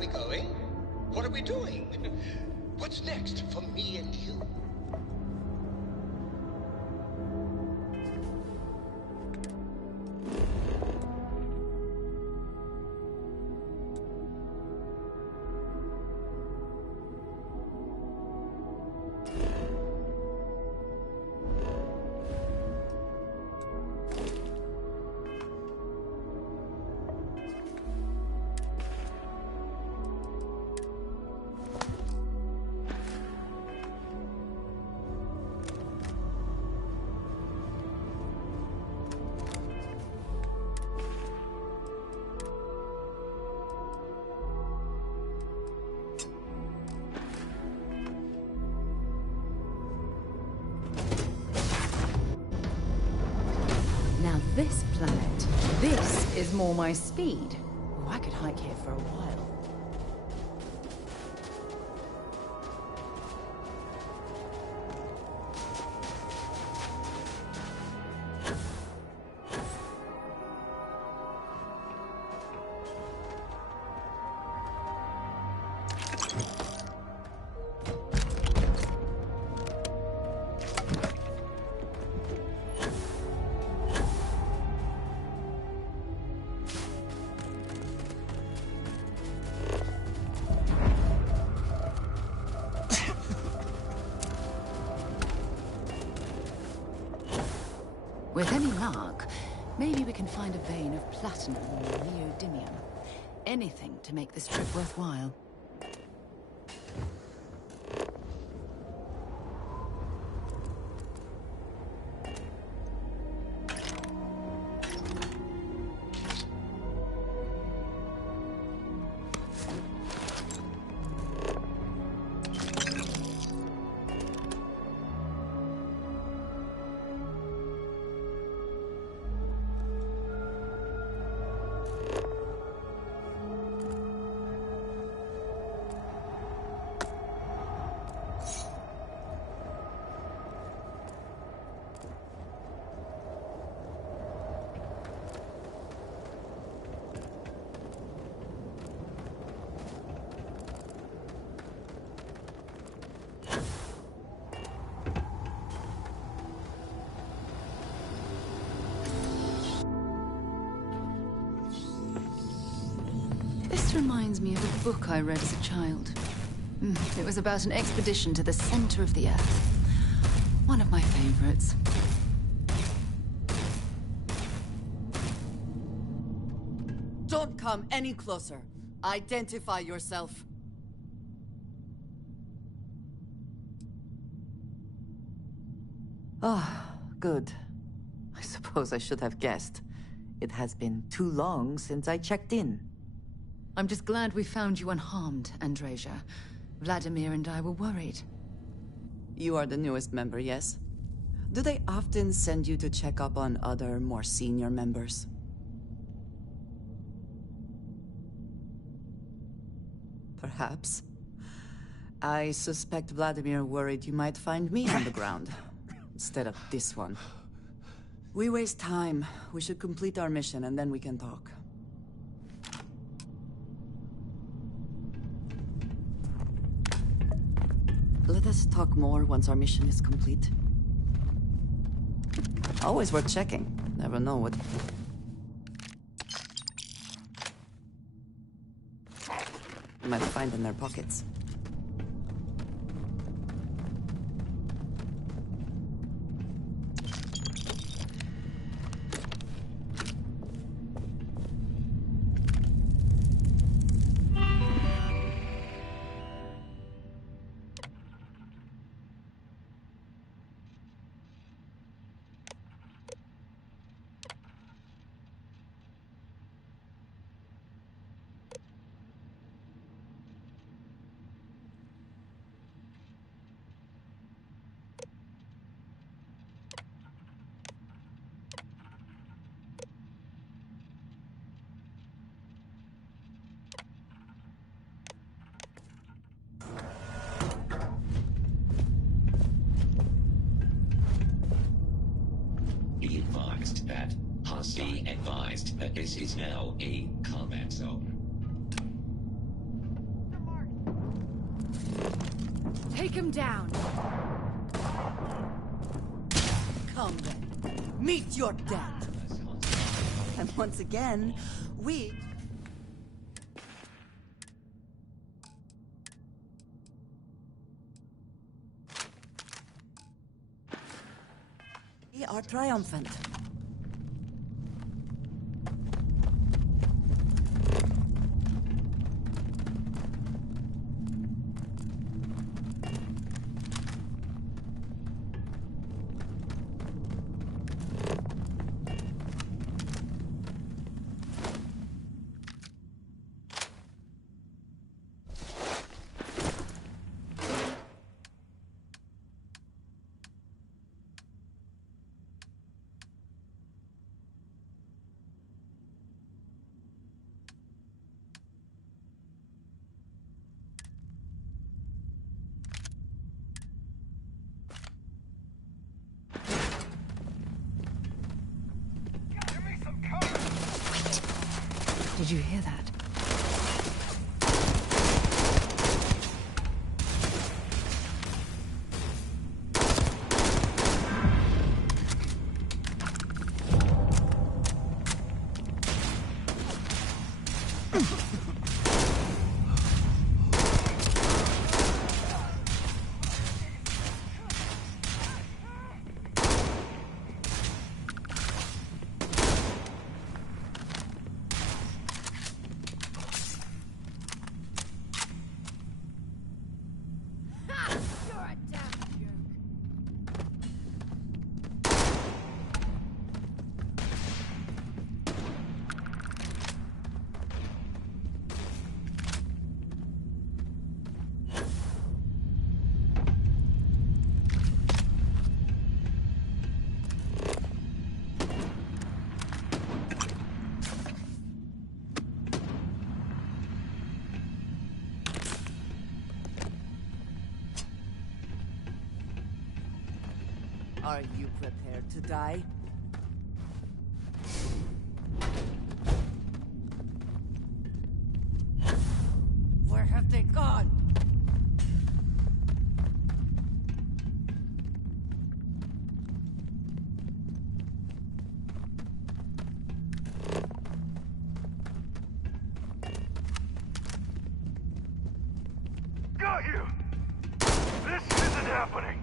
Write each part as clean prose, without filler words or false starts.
we going? What are we doing? What's next for me and you? This planet. This is more my speed. Oh, I could hike here for a while. With any luck, maybe we can find a vein of platinum or neodymium. Anything to make this trip worthwhile. This reminds me of a book I read as a child. It was about an expedition to the center of the Earth. One of my favorites. Don't come any closer. Identify yourself. Ah, good. I suppose I should have guessed. It has been too long since I checked in. I'm just glad we found you unharmed, Andreja. Vladimir and I were worried. You are the newest member, yes? Do they often send you to check up on other, more senior members? Perhaps. I suspect Vladimir worried you might find me on the ground, instead of this one. We waste time. We should complete our mission and then we can talk. Let us talk more once our mission is complete. Always worth checking. Never know what... you might find in their pockets. Be advised that this is now a combat zone. Take him down. Come then. Meet your death. And once again, we... We are triumphant. Did you hear that? Are you prepared to die? Where have they gone? Got you! This isn't happening!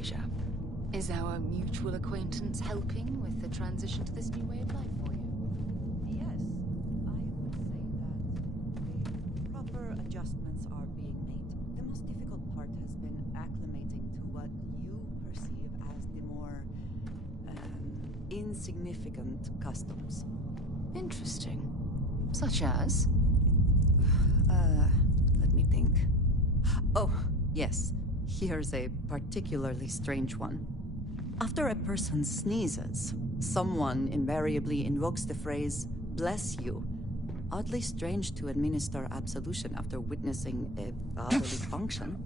Andreja. Is our mutual acquaintance helping with the transition to this new way of life for you? Yes, I would say that the proper adjustments are being made. The most difficult part has been acclimating to what you perceive as the more insignificant customs. Interesting. Such as? Let me think. Oh, yes. Here's a particularly strange one. After a person sneezes, someone invariably invokes the phrase, "bless you." Oddly strange to administer absolution after witnessing a bodily function.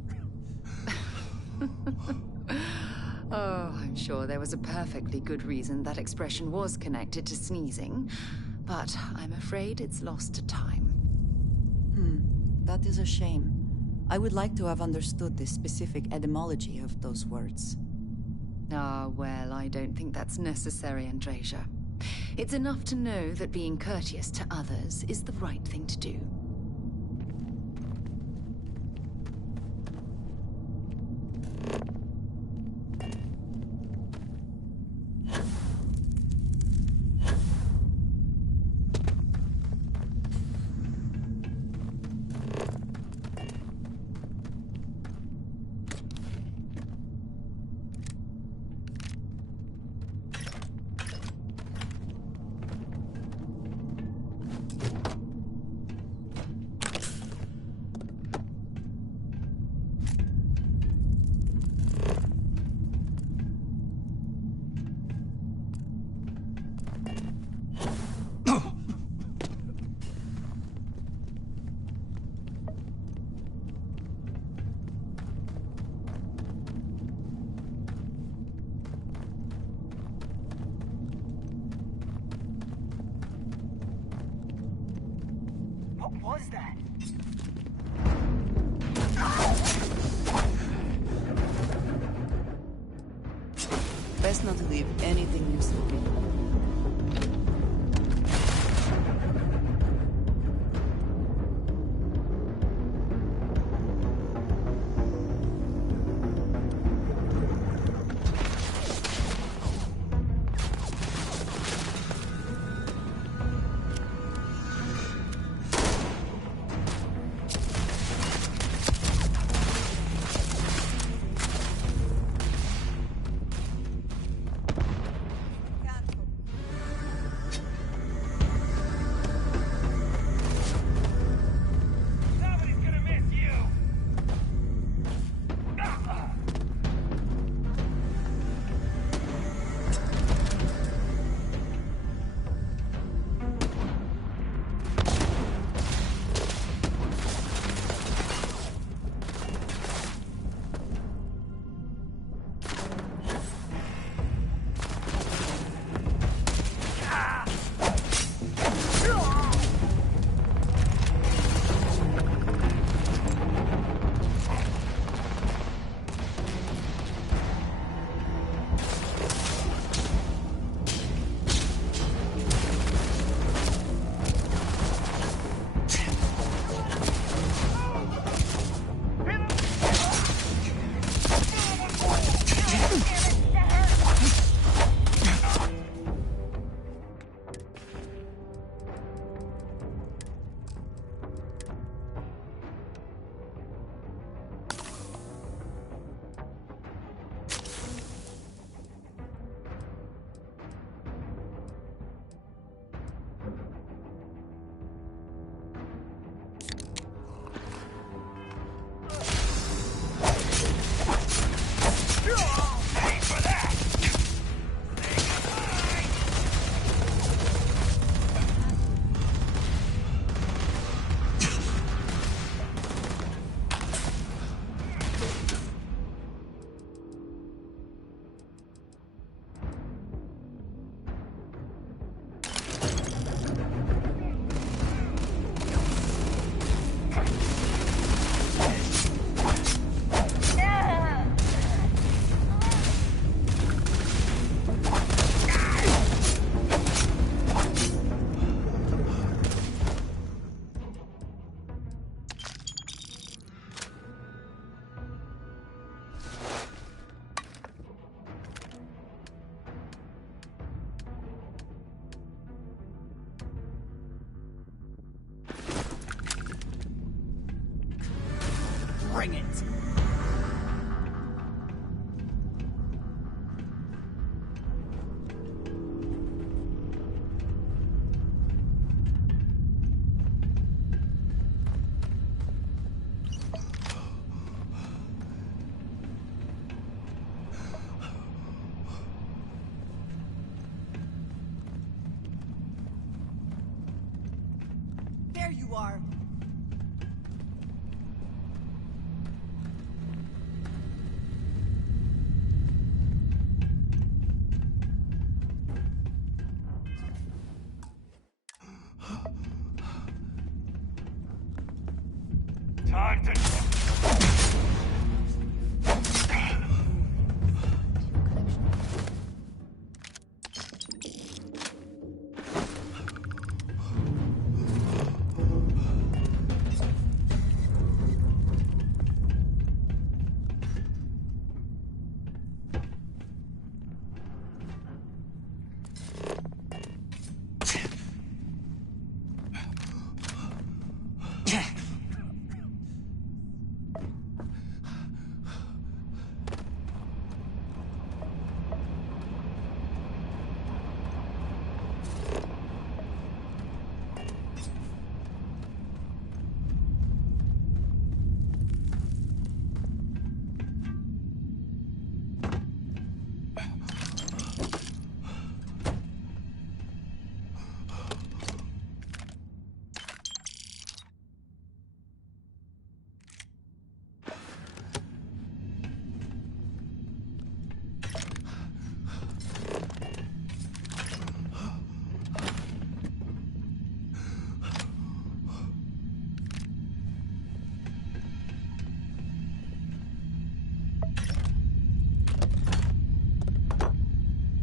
Oh, I'm sure there was a perfectly good reason that expression was connected to sneezing, but I'm afraid it's lost to time. That is a shame. I would like to have understood the specific etymology of those words. Ah, well, I don't think that's necessary, Andreja. It's enough to know that being courteous to others is the right thing to do. What was that? Best not to leave anything useful behind. you are. Time to...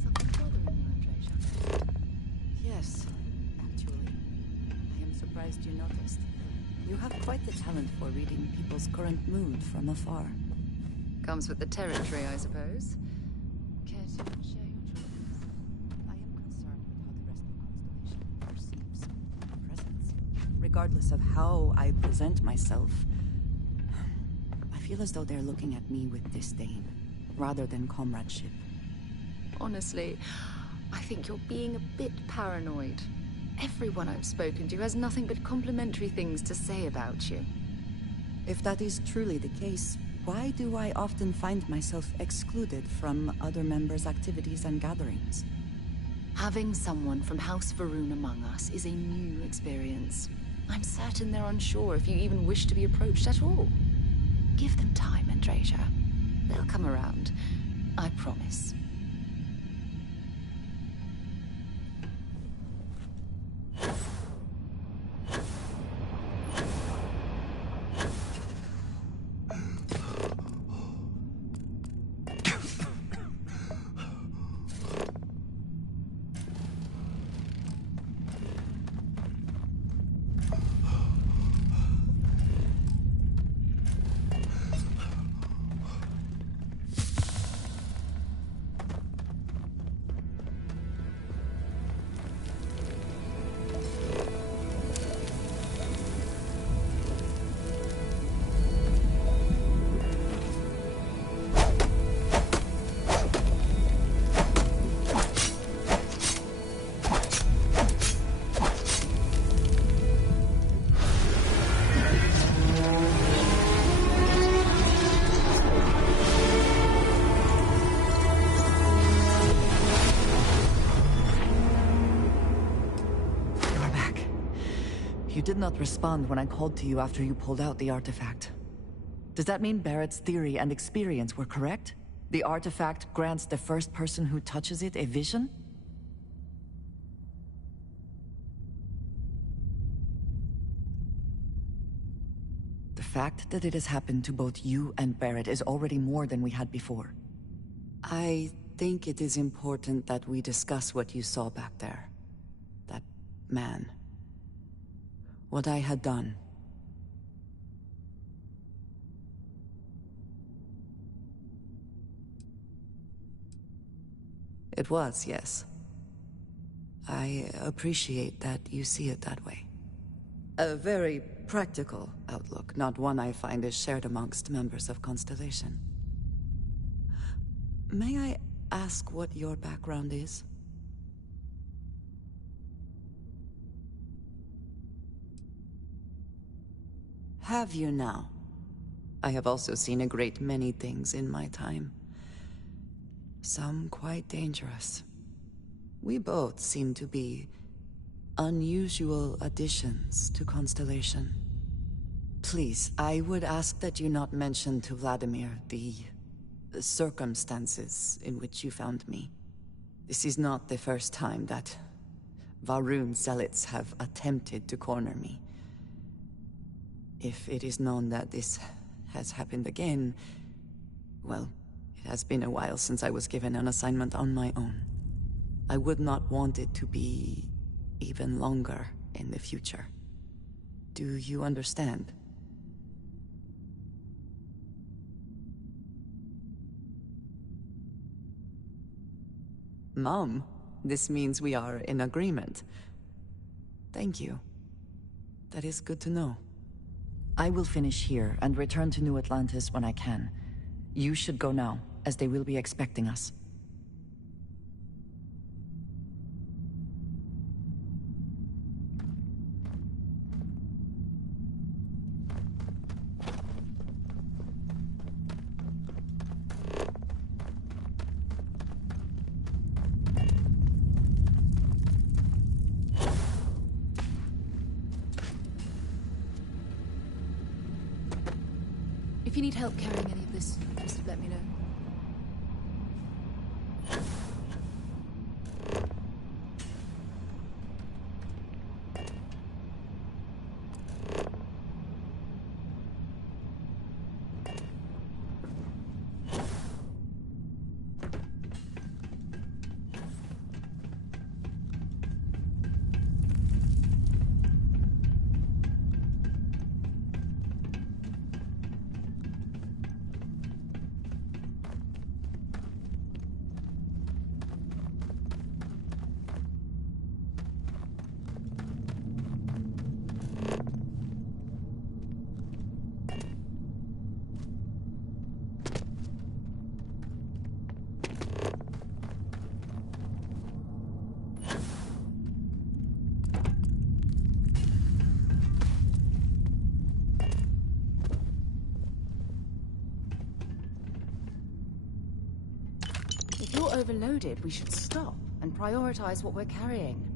Something bothering you, Andreja? Yes, actually. I am surprised you noticed. You have quite the talent for reading people's current mood from afar. Comes with the territory, I suppose. Care to share your troubles? I am concerned with how the rest of Constellation perceives my presence. Regardless of how I present myself, I feel as though they're looking at me with disdain, rather than comradeship. Honestly, I think you're being a bit paranoid. Everyone I've spoken to has nothing but complimentary things to say about you. If that is truly the case, why do I often find myself excluded from other members' activities and gatherings? Having someone from House Varun among us is a new experience. I'm certain they're unsure if you even wish to be approached at all. Give them time, Andreja. They'll come around. I promise. You did not respond when I called to you after you pulled out the artifact. Does that mean Barrett's theory and experience were correct? The artifact grants the first person who touches it a vision? The fact that it has happened to both you and Barrett is already more than we had before. I think it is important that we discuss what you saw back there. That man. What I had done. It was, yes. I appreciate that you see it that way. A very practical outlook, not one I find is shared amongst members of Constellation. May I ask what your background is? Have you now? I have also seen a great many things in my time. Some quite dangerous. We both seem to be Unusual additions to Constellation. Please, I would ask that you not mention to Vladimir the circumstances in which you found me. This is not the first time that Varun zealots have attempted to corner me. If it is known that this has happened again, well, it has been a while since I was given an assignment on my own. I would not want it to be even longer in the future. Do you understand? Mom, this means we are in agreement. Thank you. That is good to know. I will finish here and return to New Atlantis when I can. You should go now, as they will be expecting us. If you need help carrying any of this, just let me know. If you're overloaded, we should stop and prioritize what we're carrying.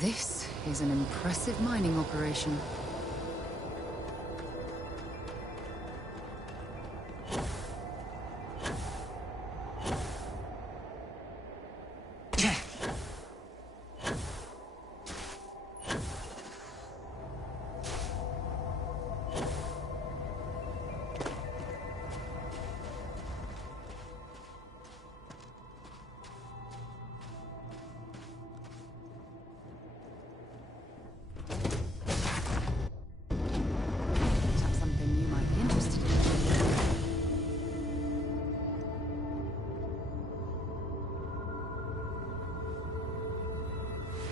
This is an impressive mining operation.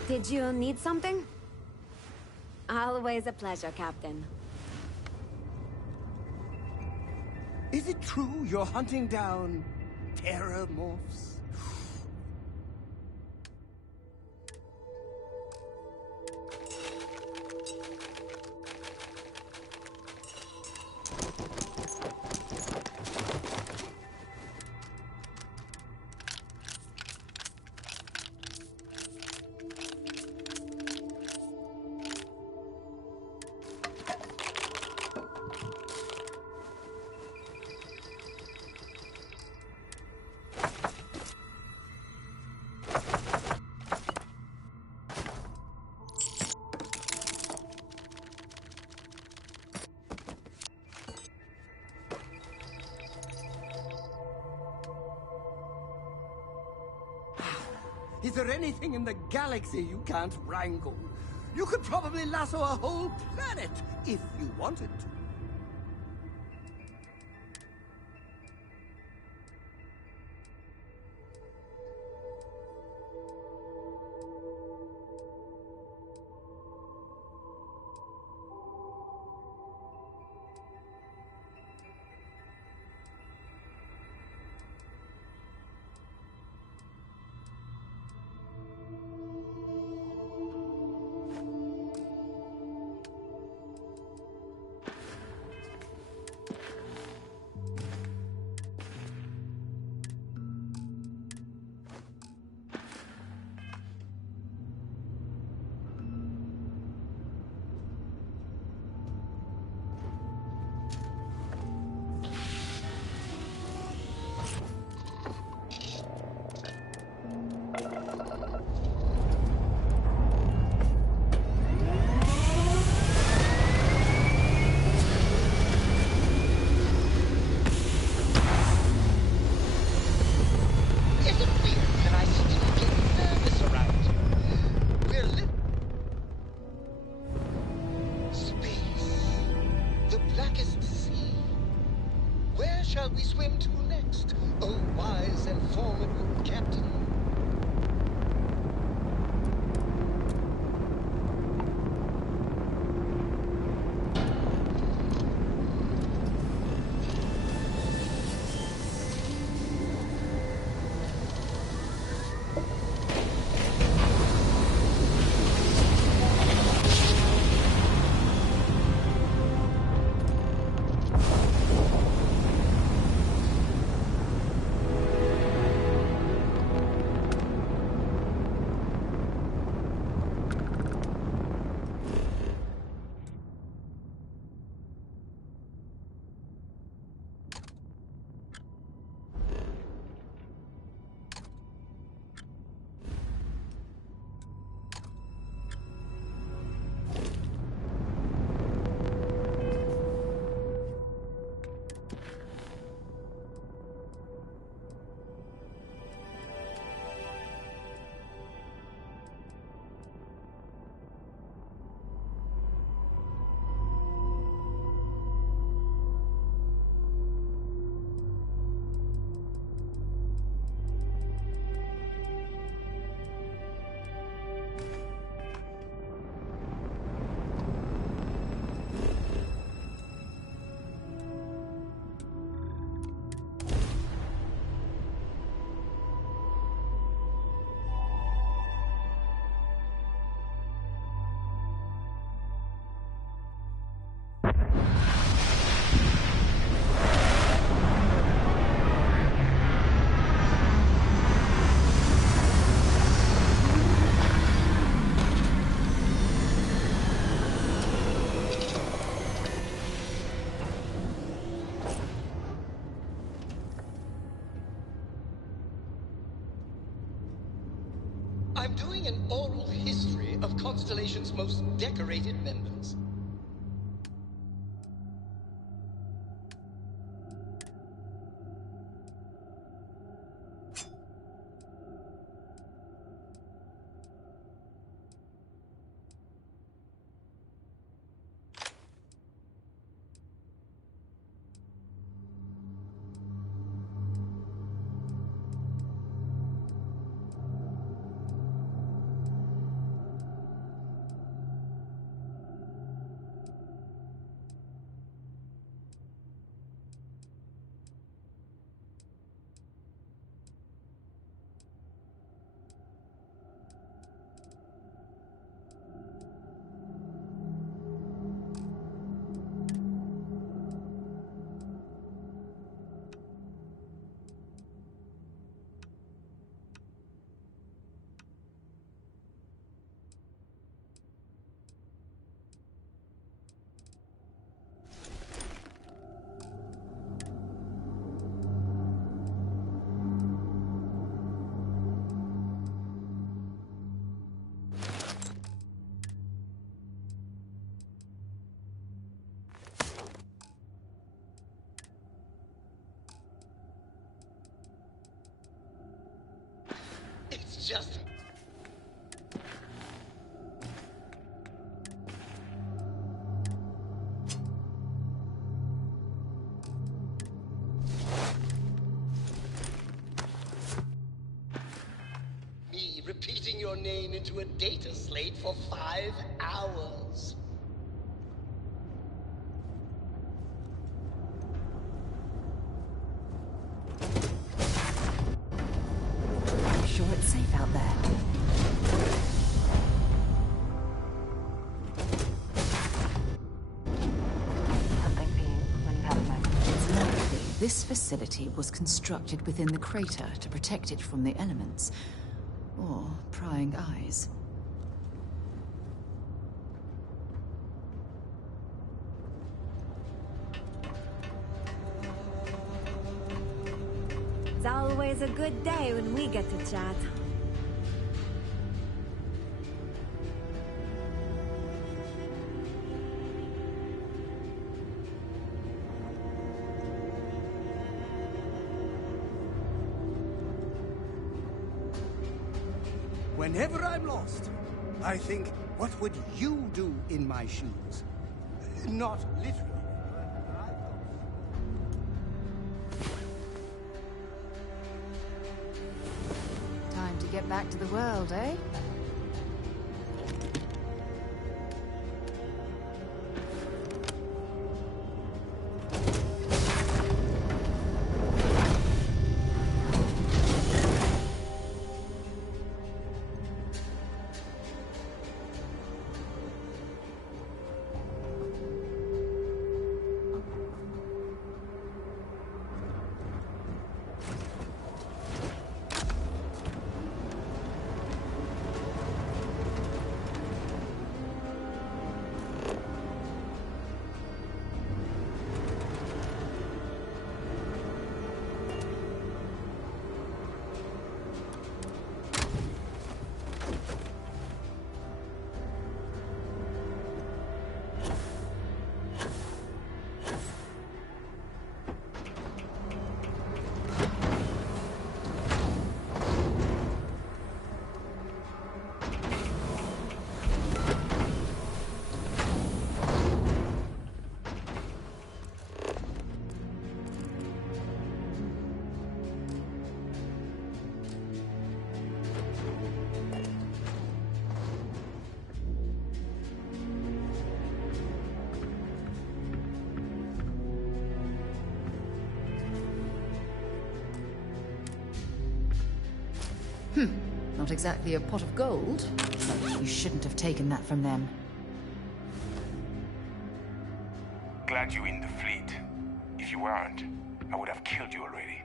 Did you need something? Always a pleasure, Captain. Is it true you're hunting down terramorphs? Is there anything in the galaxy you can't wrangle? You could probably lasso a whole planet if you wanted to. Is it weird that I still get nervous around here? We're space. The blackest sea. Where shall we swim to next? Oh, wise and formidable captain. I'm doing an oral history of Constellation's most decorated members. repeating your name into a data slate for 5 hours. I'm sure it's safe out there. Something for you when you have a moment. It's likely this facility was constructed within the crater to protect it from the elements. Or prying eyes. It's always a good day when we get to chat. Whenever I'm lost, I think, what would you do in my shoes? Not literally. Time to get back to the world, eh? Not exactly a pot of gold. You shouldn't have taken that from them. Glad you're in the fleet. If you weren't, I would have killed you already.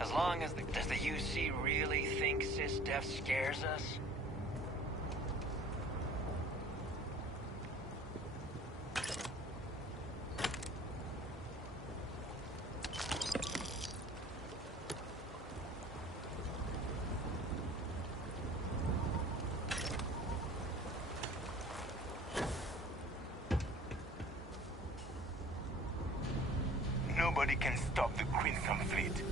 As long as does the UC really think sys-def scares us? Nobody can stop the Crimson Fleet.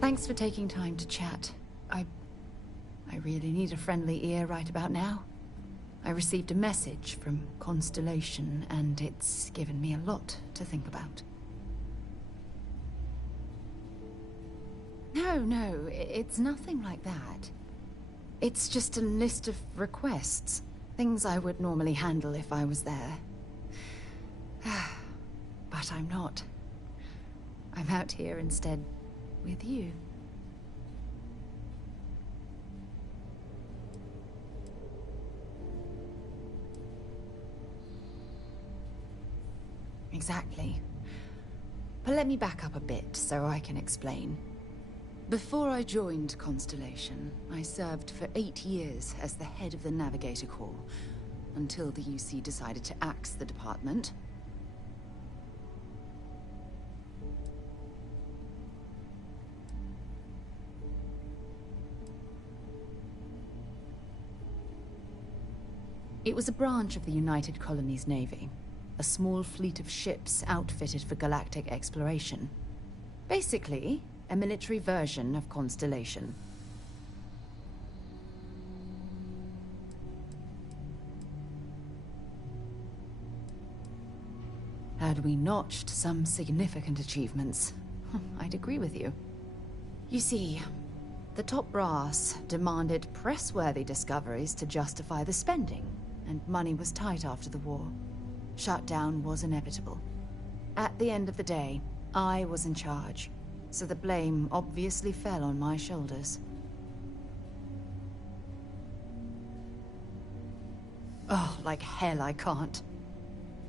Thanks for taking time to chat. I really need a friendly ear right about now. I received a message from Constellation, and it's given me a lot to think about. No, it's nothing like that. It's just a list of requests. Things I would normally handle if I was there. But I'm not. I'm out here instead with you. Exactly. But let me back up a bit so I can explain. Before I joined Constellation, I served for 8 years as the head of the Navigator Corps, until the UC decided to axe the department. It was a branch of the United Colonies Navy, a small fleet of ships outfitted for galactic exploration. Basically, a military version of Constellation. Had we notched some significant achievements, I'd agree with you. You see, the top brass demanded press-worthy discoveries to justify the spending, and money was tight after the war. Shutdown was inevitable. At the end of the day, I was in charge, so the blame obviously fell on my shoulders. Oh, like hell I can't.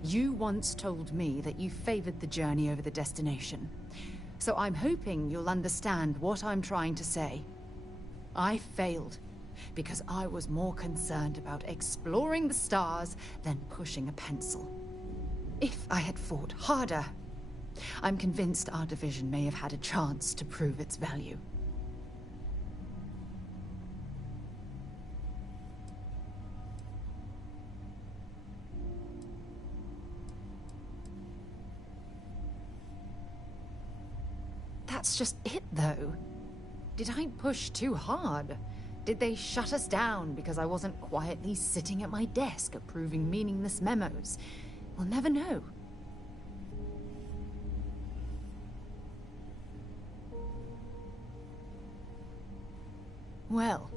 You once told me that you favored the journey over the destination, so I'm hoping you'll understand what I'm trying to say. I failed because I was more concerned about exploring the stars than pushing a pencil. If I had fought harder, I'm convinced our division may have had a chance to prove its value. That's just it, though. Did I push too hard? Did they shut us down because I wasn't quietly sitting at my desk approving meaningless memos? We'll never know. Well,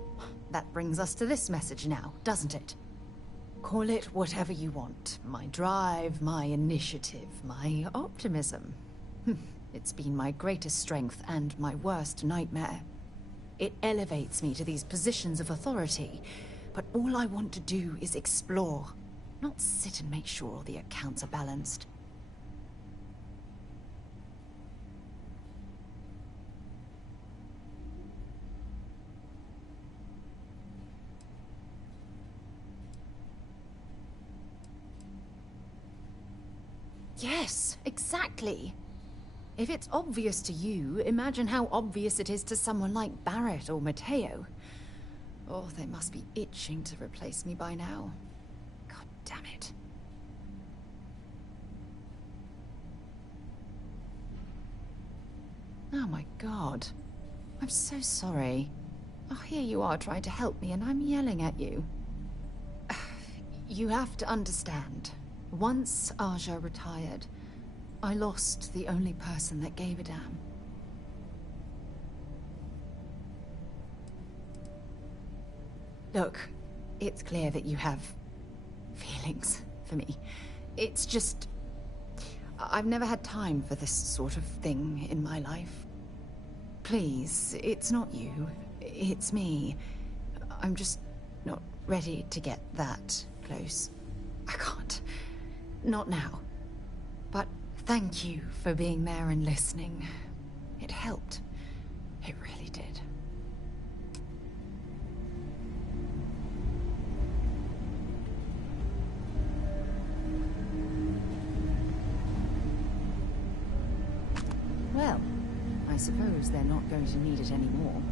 that brings us to this message now, doesn't it? Call it whatever you want. My drive, my initiative, my optimism. It's been my greatest strength and my worst nightmare. It elevates me to these positions of authority, but all I want to do is explore, not sit and make sure all the accounts are balanced. Yes, exactly. If it's obvious to you, imagine how obvious it is to someone like Barrett or Mateo. Oh, they must be itching to replace me by now. God damn it. Oh my God. I'm so sorry. Oh, here you are trying to help me and I'm yelling at you. You have to understand. Once Aja retired, I lost the only person that gave a damn. Look, it's clear that you have feelings for me. It's just... I've never had time for this sort of thing in my life. Please, it's not you. It's me. I'm just not ready to get that close. I can't. Not now. But thank you for being there and listening. It helped. It really did. Well, I suppose they're not going to need it anymore.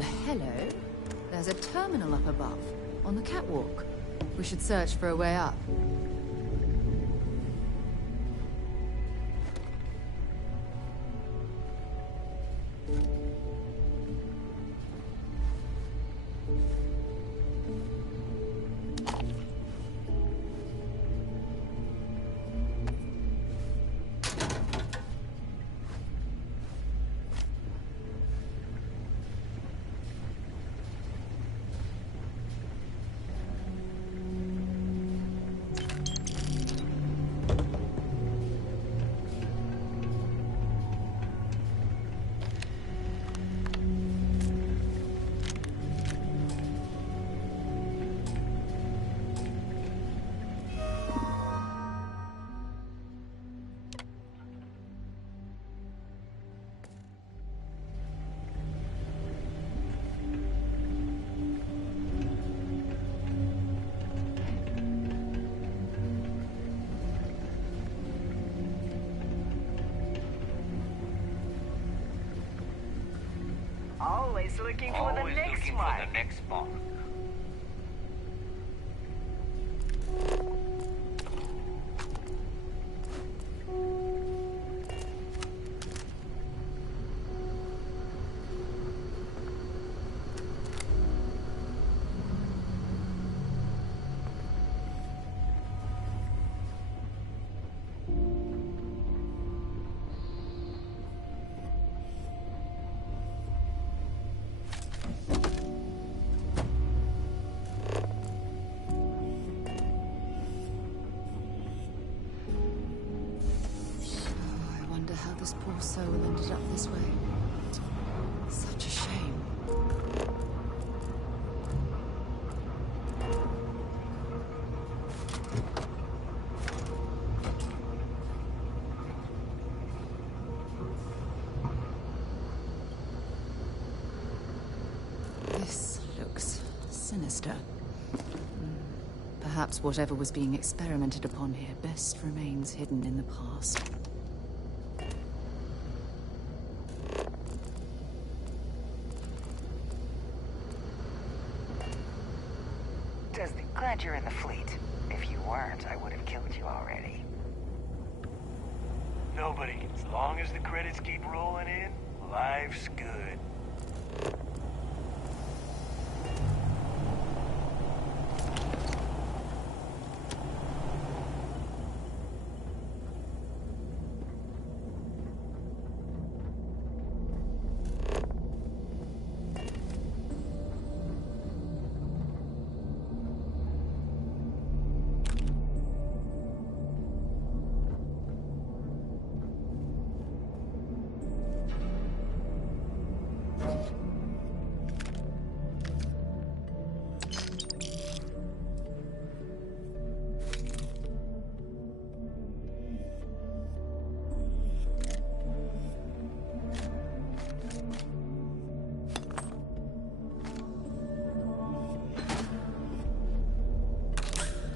Well, hello. There's a terminal up above, on the catwalk. We should search for a way up. Always looking for the next one. How this poor soul ended up this way. Such a shame. This looks sinister. Perhaps whatever was being experimented upon here best remains hidden in the past. Glad you're in the fleet. If you weren't, I would have killed you already. Nobody. As long as the credits keep rolling in, life's good.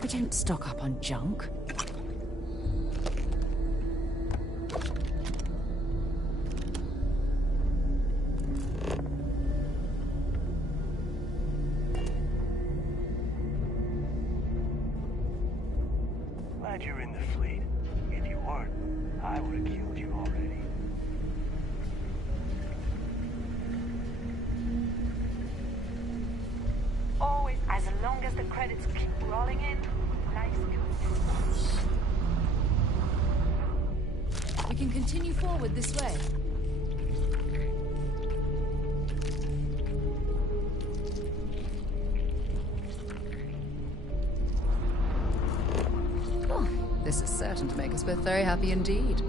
We don't stock up on junk. Glad you're in the fleet. If you weren't, I would have killed you already. Always, as long as the credits keep rolling in, life's good. We can continue forward this way. Oh, this is certain to make us both very happy indeed.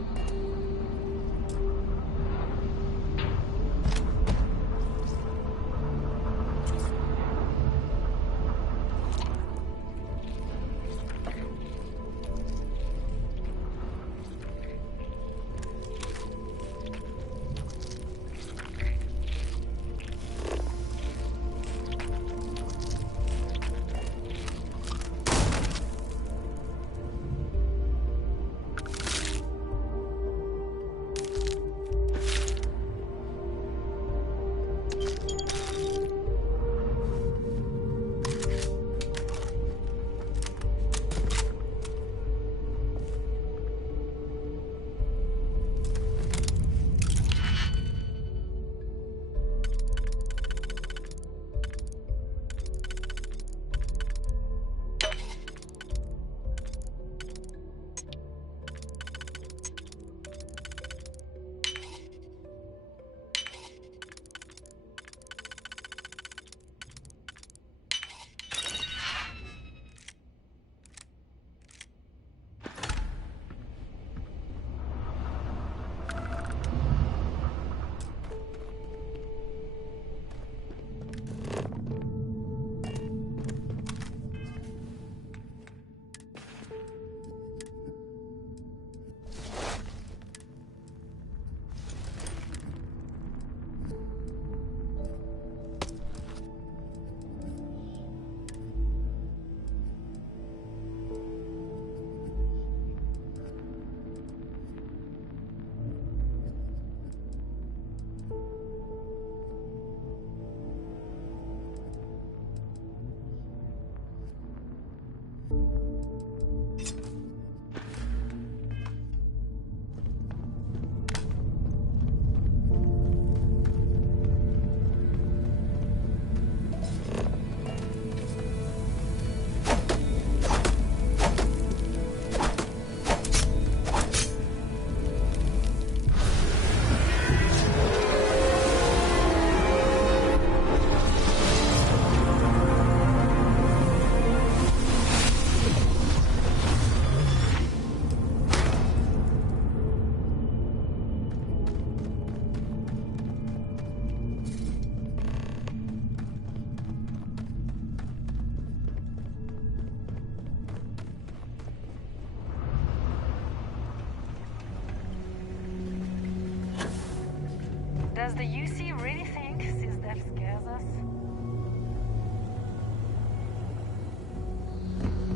Does the UC really think SysDef scares us?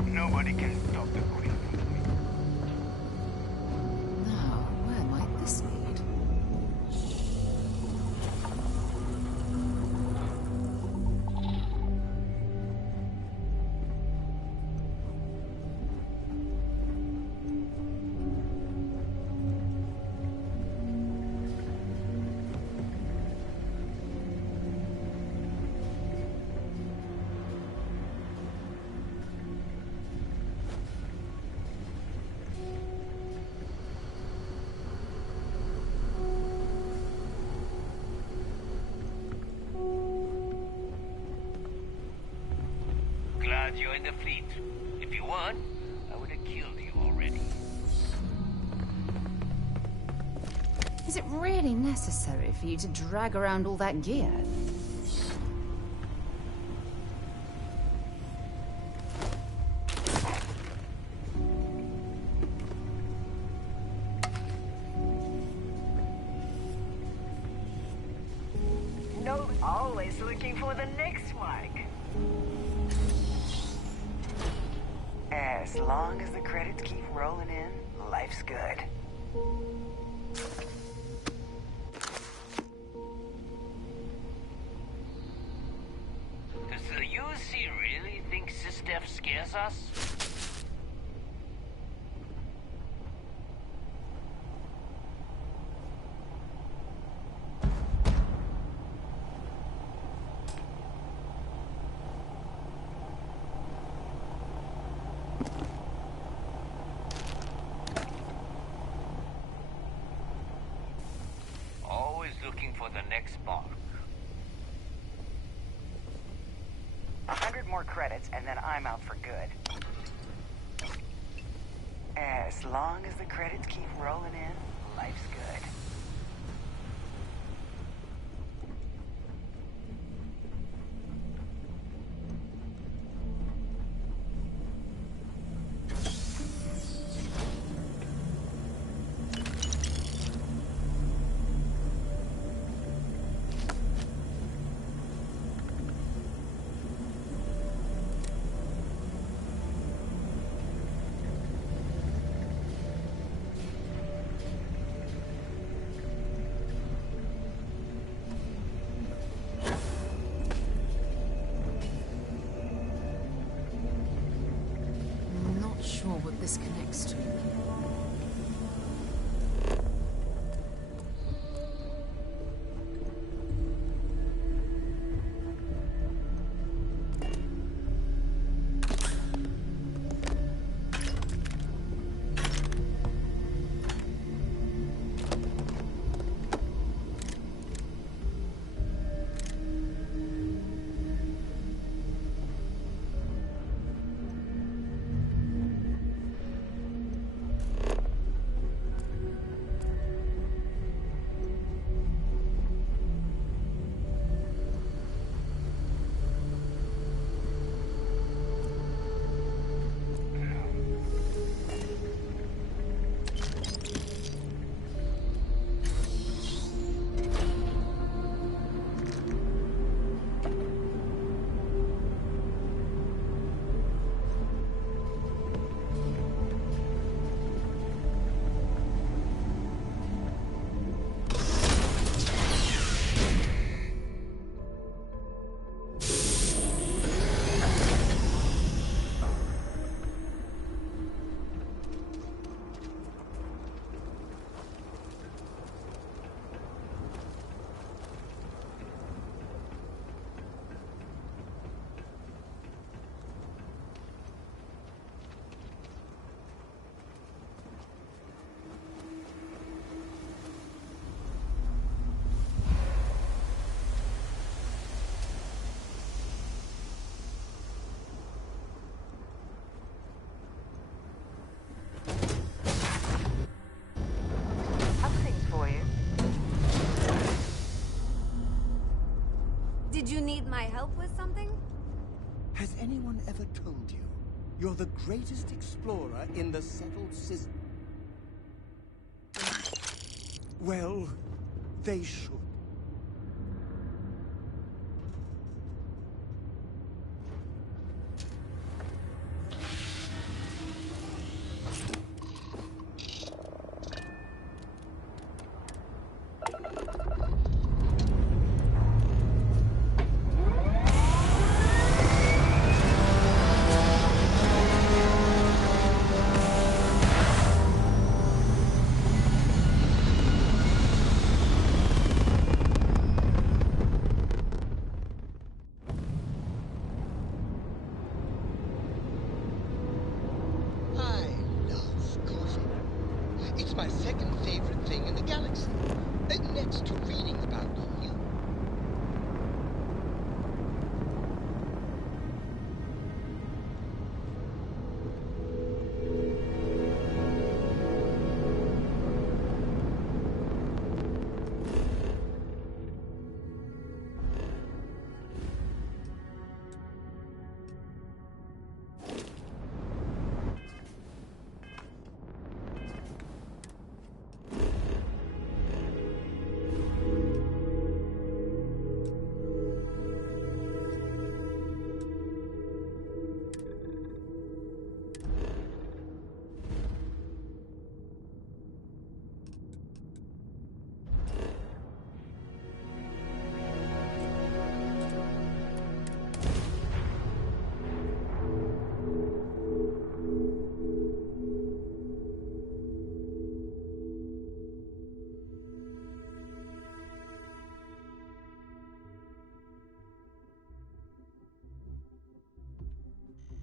Nobody can stop the Queen from winning. Now, where might this lead? Glad you're in the fleet. If you weren't, I would have killed you already. Is it really necessary for you to drag around all that gear? No, always looking for the next one. As long as the credits keep rolling in, life's good. Does the UC really think SysDef scares us? Always looking for the next mark. 100 more credits, and then I'm out for good. As long as the credits keep rolling in, life's good. I'm not sure what this connects to. Did you need my help with something? Has anyone ever told you you're the greatest explorer in the settled system? Well, they should. It's my second favorite thing in the galaxy, next to reading about you.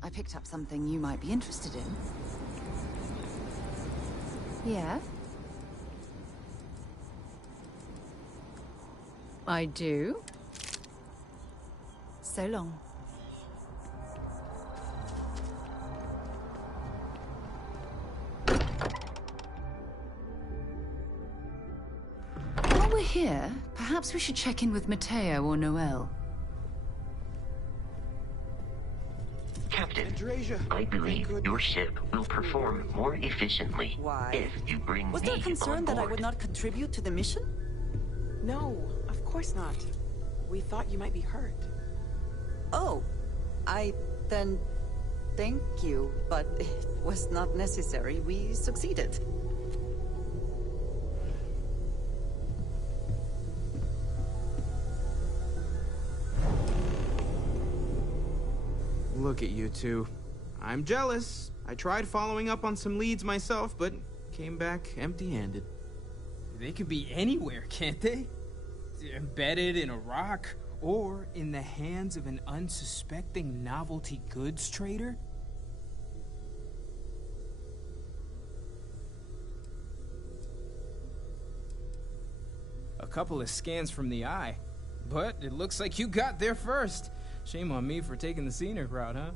I picked up something you might be interested in. Yeah? I do? So long. While we're here, perhaps we should check in with Mateo or Noel. Captain, Andresia, I believe thank your ship will perform more efficiently Why? if you bring Was me there concern on that I board. would not contribute to the mission? No, of course not. We thought you might be hurt. Oh, then thank you, but it was not necessary. We succeeded. Look at you two. I'm jealous. I tried following up on some leads myself, but came back empty-handed. They could be anywhere, can't they? Embedded in a rock, or in the hands of an unsuspecting novelty goods trader? A couple of scans from the eye, but it looks like you got there first. Shame on me for taking the scenic route, huh?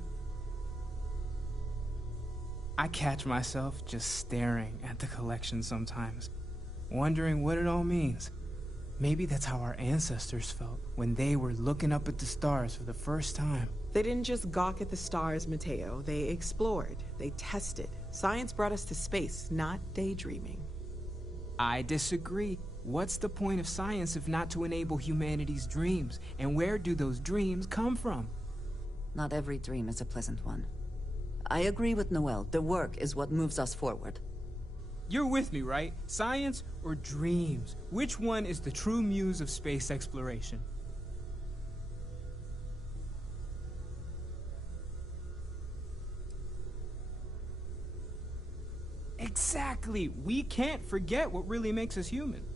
I catch myself just staring at the collection sometimes, wondering what it all means. Maybe that's how our ancestors felt when they were looking up at the stars for the first time. They didn't just gawk at the stars, Mateo. They explored. They tested. Science brought us to space, not daydreaming. I disagree. What's the point of science if not to enable humanity's dreams? And where do those dreams come from? Not every dream is a pleasant one. I agree with Noel. The work is what moves us forward. You're with me, right? Science or dreams? Which one is the true muse of space exploration? Exactly. We can't forget what really makes us human.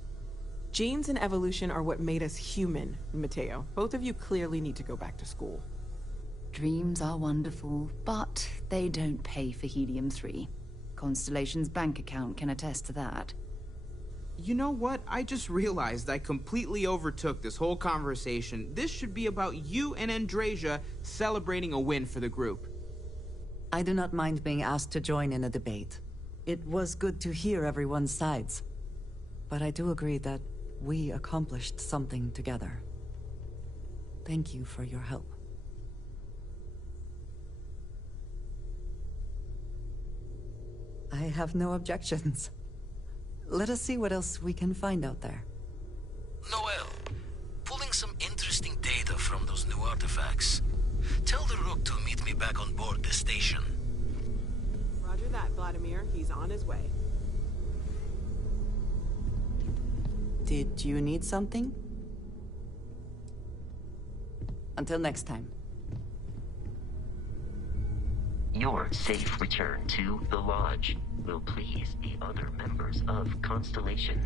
Genes and evolution are what made us human, Mateo. Both of you clearly need to go back to school. Dreams are wonderful, but they don't pay for helium-3. Constellation's bank account can attest to that. You know what? I just realized I completely overtook this whole conversation. This should be about you and Andresia celebrating a win for the group. I do not mind being asked to join in a debate. It was good to hear everyone's sides. But I do agree that we accomplished something together. Thank you for your help. I have no objections. Let us see what else we can find out there. Noel, pulling some interesting data from those new artifacts. Tell the Rook to meet me back on board the station. Roger that, Vladimir. He's on his way. Did you need something? Until next time. Your safe return to the Lodge will please the other members of Constellation.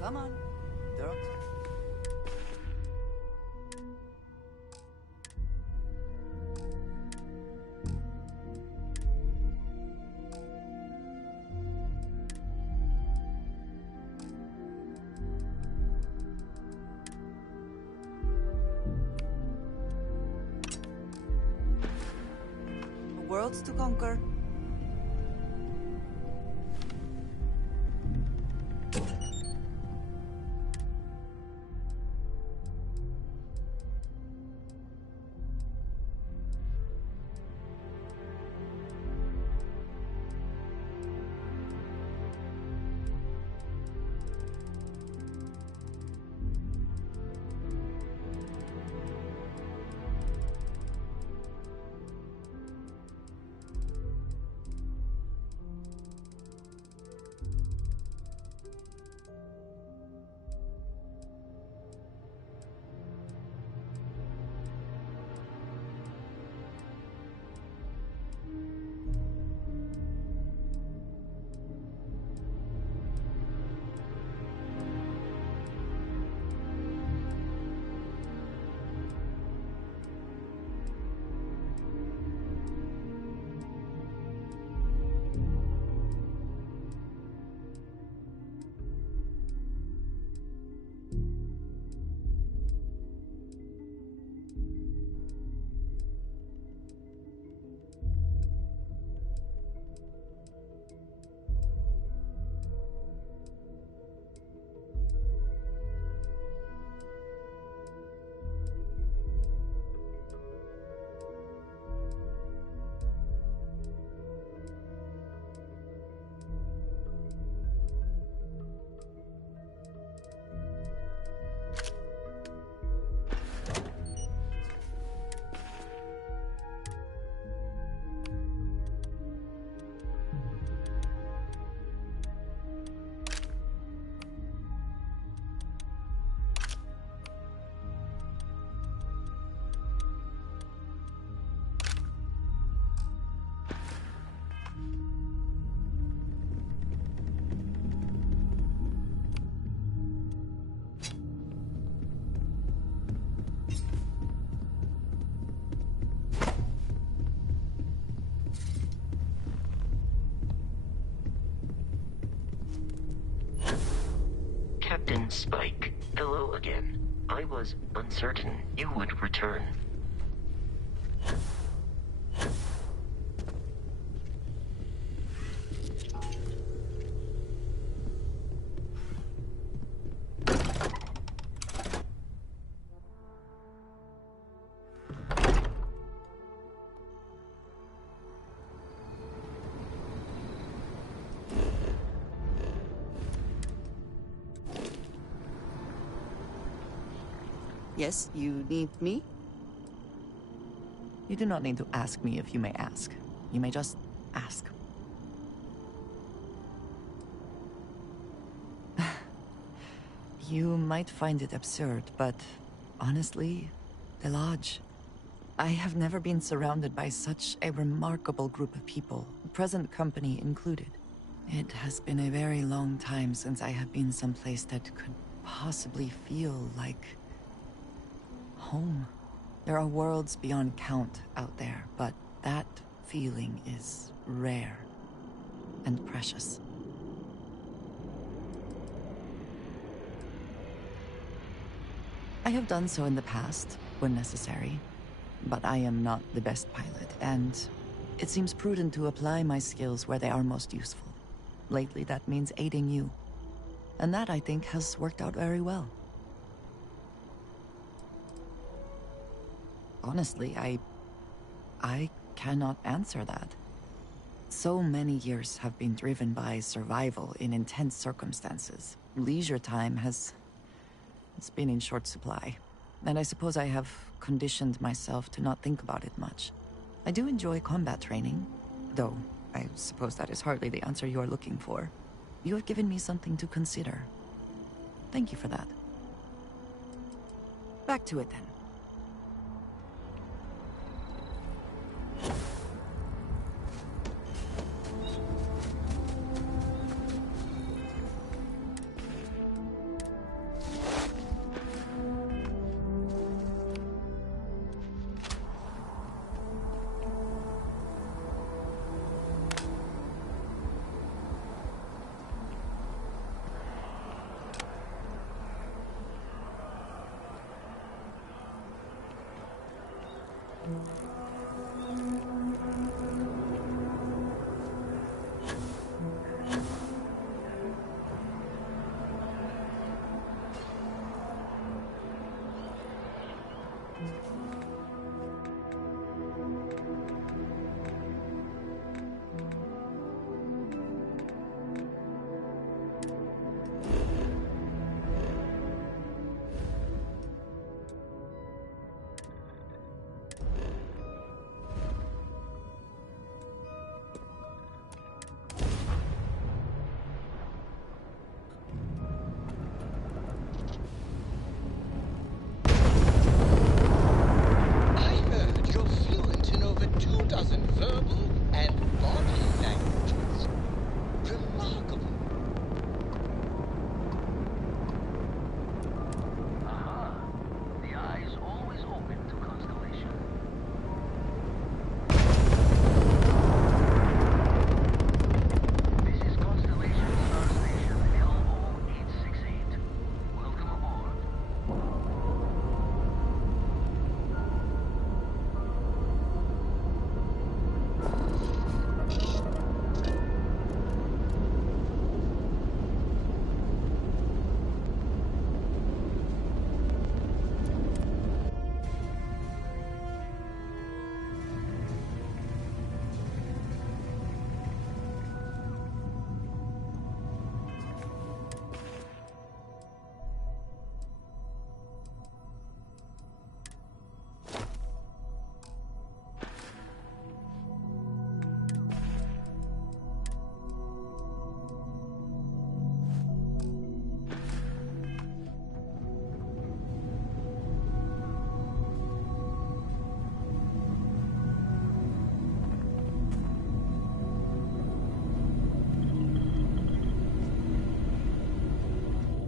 Come on. They're up. Worlds to conquer. Captain Spike, hello again. I was uncertain you would return. Yes, you need me? You do not need to ask me if you may ask. You may just ask. You might find it absurd, but honestly, the Lodge. I have never been surrounded by such a remarkable group of people, present company included. It has been a very long time since I have been someplace that could possibly feel like home. There are worlds beyond count out there, but that feeling is rare and precious. I have done so in the past, when necessary, but I am not the best pilot, and it seems prudent to apply my skills where they are most useful. Lately, that means aiding you, and that, I think, has worked out very well. Honestly, I cannot answer that. So many years have been driven by survival in intense circumstances. Leisure time it's been in short supply. And I suppose I have conditioned myself to not think about it much. I do enjoy combat training, though I suppose that is hardly the answer you are looking for. You have given me something to consider. Thank you for that. Back to it then.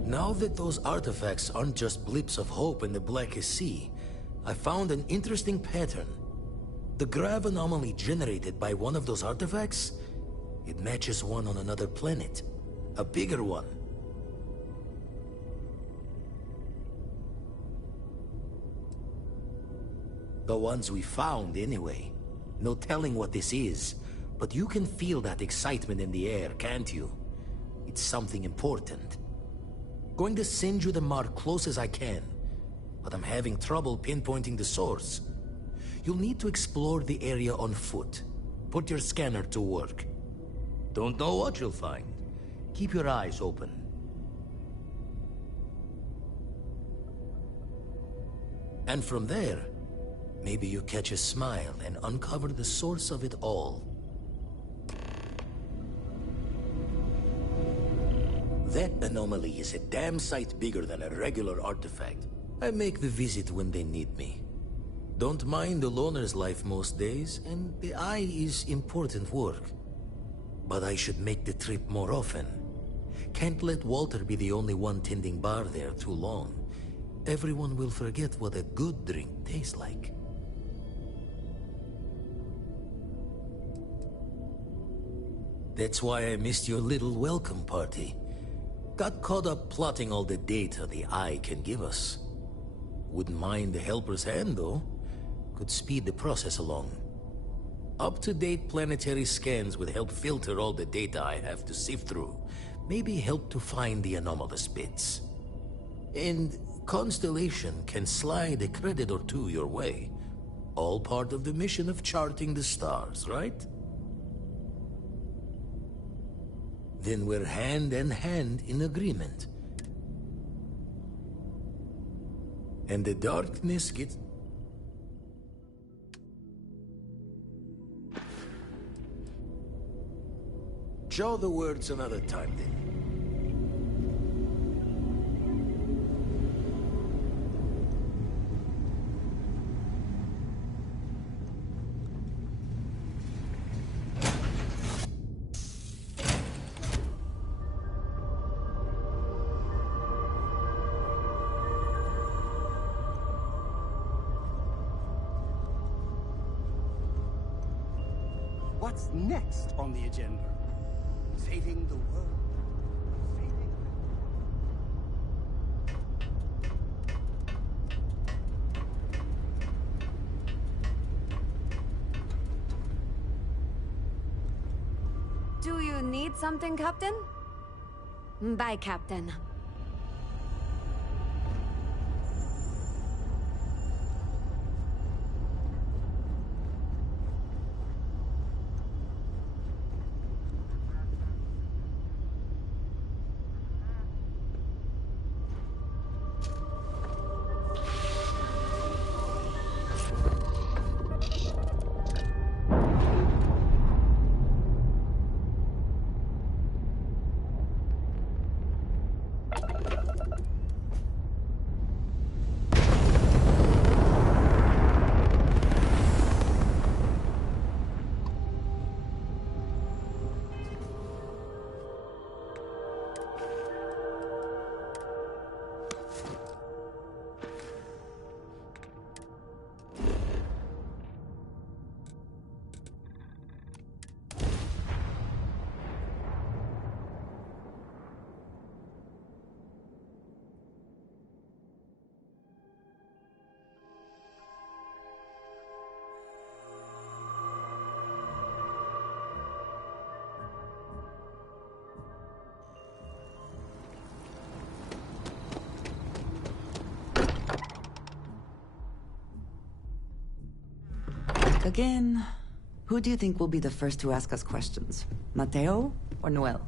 Now that those artifacts aren't just blips of hope in the Blackest Sea, I found an interesting pattern. The grav anomaly generated by one of those artifacts, it matches one on another planet. A bigger one. The ones we found, anyway. No telling what this is, but you can feel that excitement in the air, can't you? It's something important. Going to send you the mark close as I can, but I'm having trouble pinpointing the source. You'll need to explore the area on foot. Put your scanner to work. Don't know what you'll find. Keep your eyes open. And from there, maybe you catch a smile and uncover the source of it all. That anomaly is a damn sight bigger than a regular artifact. I make the visit when they need me. Don't mind the loner's life most days, and the eye is important work. But I should make the trip more often. Can't let Walter be the only one tending bar there too long. Everyone will forget what a good drink tastes like. That's why I missed your little welcome party. Got caught up plotting all the data the eye can give us. Wouldn't mind a helper's hand, though. Could speed the process along. Up-to-date planetary scans would help filter all the data I have to sift through. Maybe help to find the anomalous bits. And Constellation can slide a credit or two your way. All part of the mission of charting the stars, right? Then we're hand in hand in agreement. And the darkness gets... Show the words another time, then. What's next on the agenda? Saving the world. Do you need something, Captain? Bye, Captain. Again, who do you think will be the first to ask us questions? Mateo or Noel?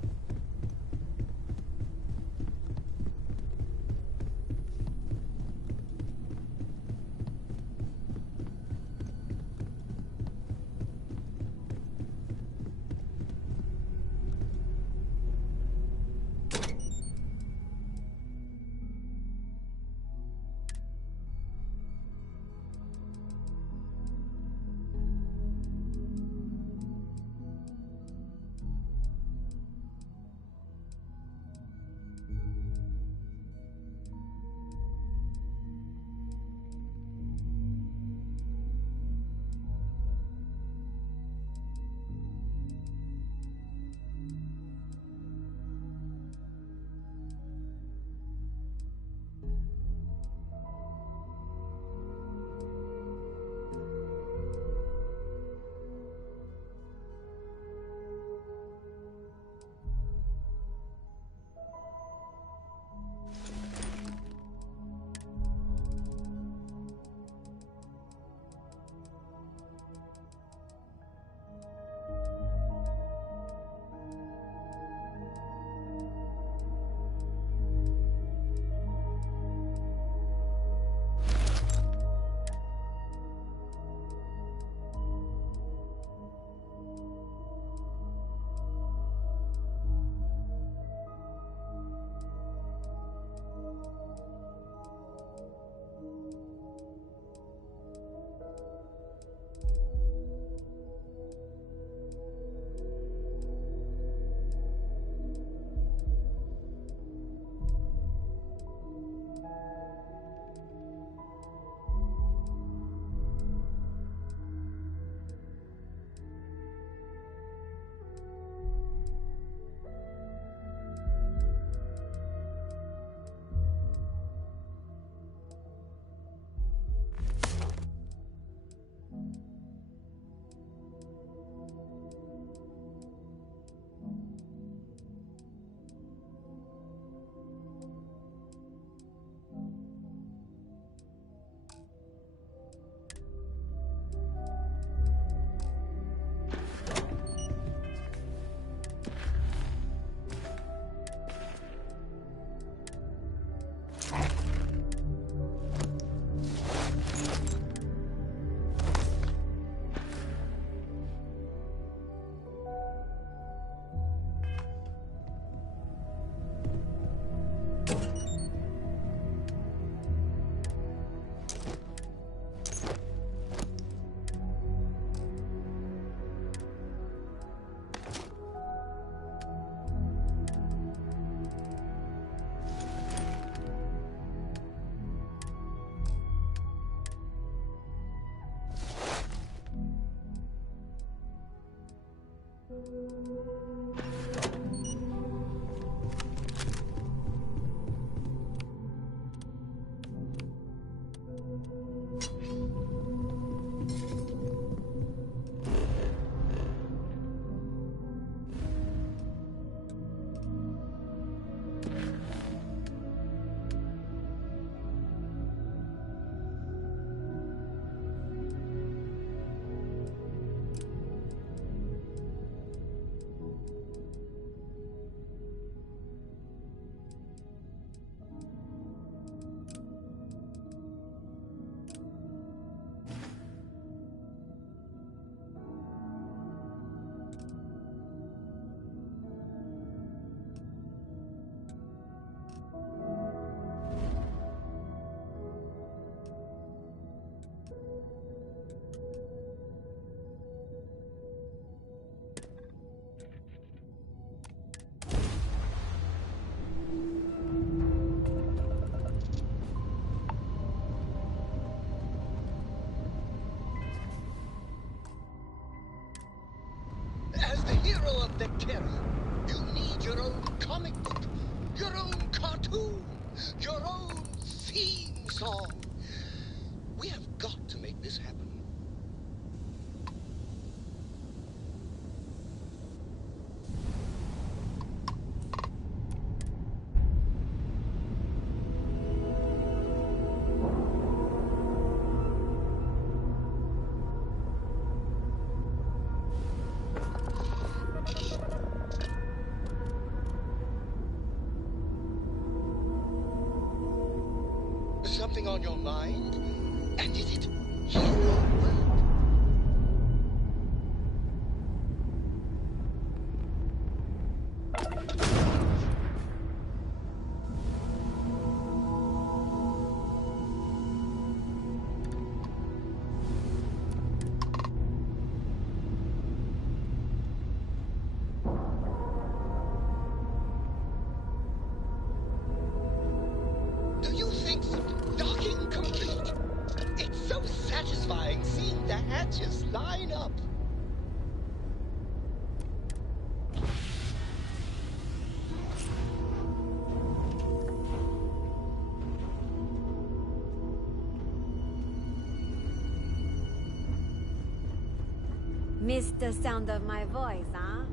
your own comic book, your own cartoon, your own theme song. We have got to make this happen. Something on your mind? And is it hero work? Do you think so? Docking complete. It's so satisfying seeing the hatches line up. Missed the sound of my voice, huh?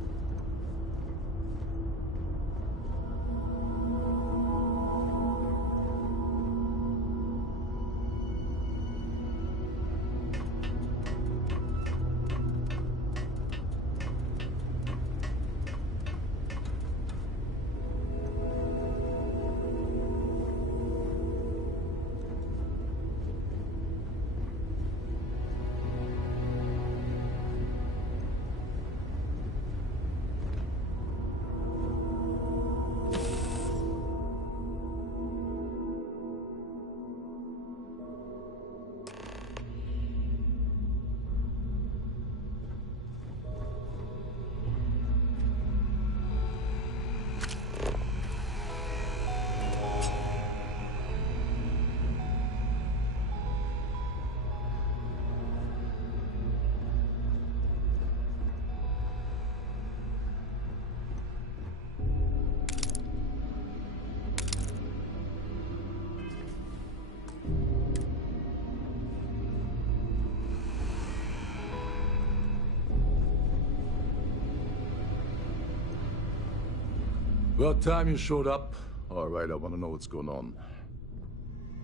About time you showed up. All right, I want to know what's going on.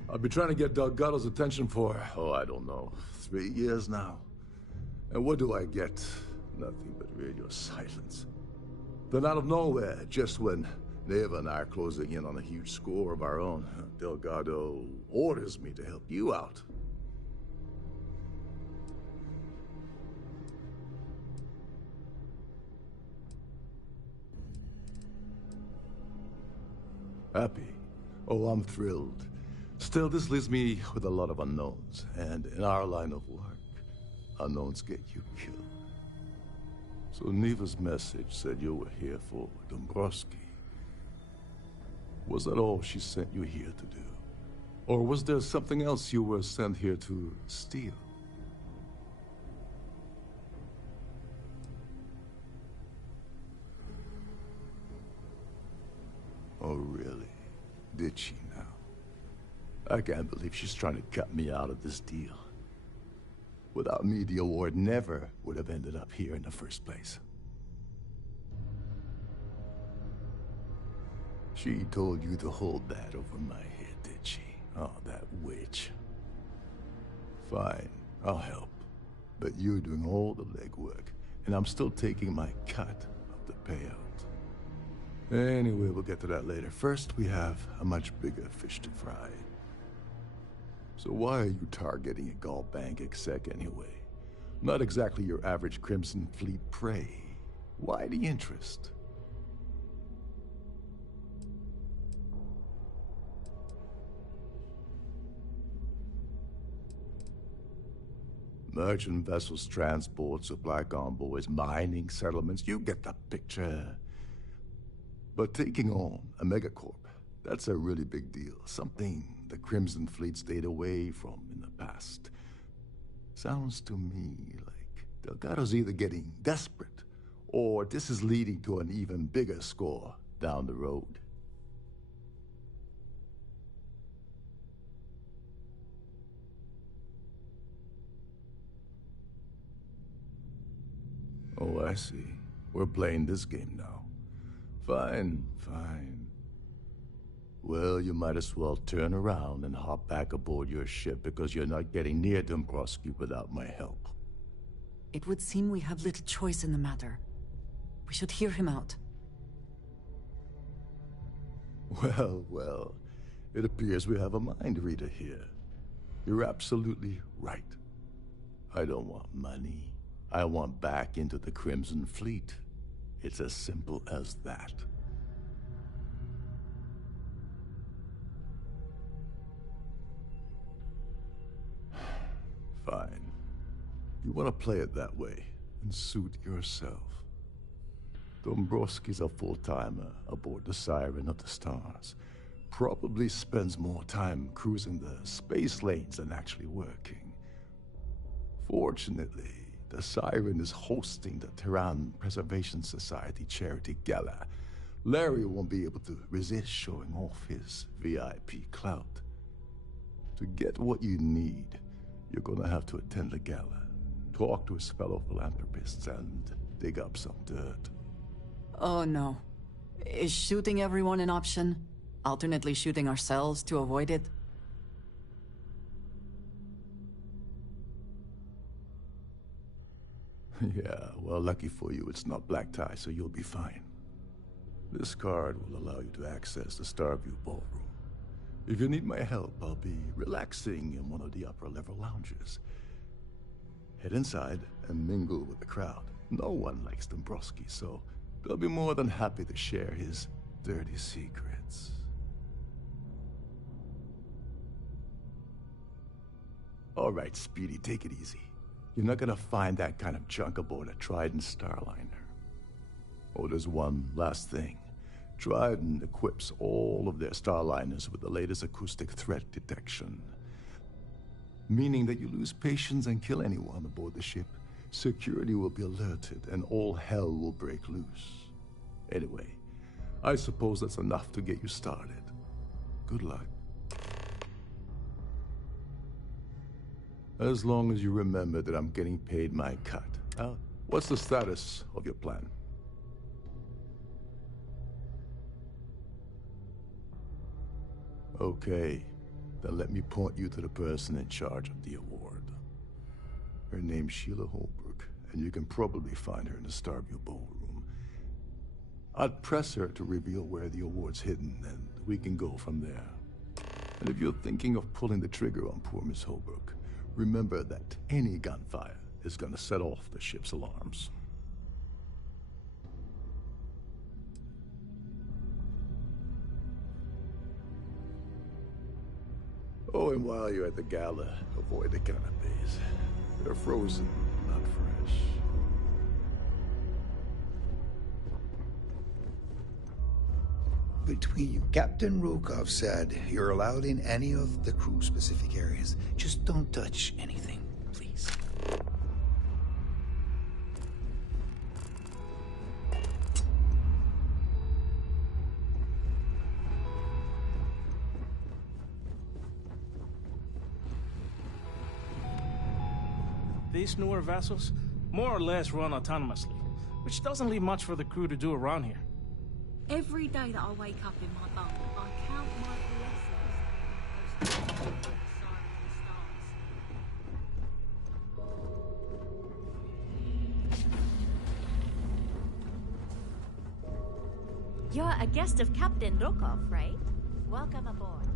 I've been trying to get Delgado's attention for, I don't know, 3 years now. And what do I get? Nothing but radio silence. Then out of nowhere, just when Neva and I are closing in on a huge score of our own, Delgado orders me to help you out. Happy? Oh, I'm thrilled. Still, this leaves me with a lot of unknowns. And in our line of work, unknowns get you killed. So Neva's message said you were here for Dombrowski. Was that all she sent you here to do? Or was there something else you were sent here to steal? Oh, really? Did she now? I can't believe she's trying to cut me out of this deal. Without me, the award never would have ended up here in the first place. She told you to hold that over my head, did she? Oh, that witch. Fine, I'll help. But you're doing all the legwork, and I'm still taking my cut of the payout. Anyway, we'll get to that later. First, we have a much bigger fish to fry. So why are you targeting a Gall Bank exec anyway? Not exactly your average Crimson Fleet prey. Why the interest? Merchant vessels, transport, supply convoys, mining settlements, you get the picture. But taking on a megacorp, that's a really big deal. Something the Crimson Fleet stayed away from in the past. Sounds to me like Delgado's either getting desperate or this is leading to an even bigger score down the road. Oh, I see. We're playing this game now. Fine, fine. Well, you might as well turn around and hop back aboard your ship because you're not getting near Dombrowski without my help. It would seem we have little choice in the matter. We should hear him out. Well, well. It appears we have a mind reader here. You're absolutely right. I don't want money. I want back into the Crimson Fleet. It's as simple as that. Fine. You want to play it that way, and suit yourself. Dombrowski's a full-timer aboard the Siren of the Stars. Probably spends more time cruising the space lanes than actually working. Fortunately, the Siren is hosting the Terran Preservation Society charity gala. Larry won't be able to resist showing off his VIP clout. To get what you need, you're gonna have to attend the gala, talk to his fellow philanthropists, and dig up some dirt. Oh no. Is shooting everyone an option? Alternately shooting ourselves to avoid it? Yeah, well, lucky for you, it's not black tie, so you'll be fine. This card will allow you to access the Starfield ballroom. If you need my help, I'll be relaxing in one of the upper-level lounges. Head inside and mingle with the crowd. No one likes Dombrowski, so they'll be more than happy to share his dirty secrets. All right, Speedy, take it easy. You're not gonna find that kind of junk aboard a Trident Starliner. Oh, there's one last thing. Trident equips all of their Starliners with the latest acoustic threat detection. Meaning that you lose patience and kill anyone aboard the ship, security will be alerted and all hell will break loose. Anyway, I suppose that's enough to get you started. Good luck. As long as you remember that I'm getting paid my cut. What's the status of your plan? Okay, then let me point you to the person in charge of the award. Her name's Sheila Holbrook, and you can probably find her in the Starview ballroom. I'd press her to reveal where the award's hidden, and we can go from there. And if you're thinking of pulling the trigger on poor Miss Holbrook, remember that any gunfire is gonna set off the ship's alarms. Oh, and while you're at the gala, avoid the canapes. They're frozen, not fresh. Between you, Captain Rokov said you're allowed in any of the crew-specific areas. Just don't touch anything, please. These newer vessels more or less run autonomously, which doesn't leave much for the crew to do around here. Every day that I wake up in my bunk, I count my blessings. You're a guest of Captain Rokov, right? Welcome aboard.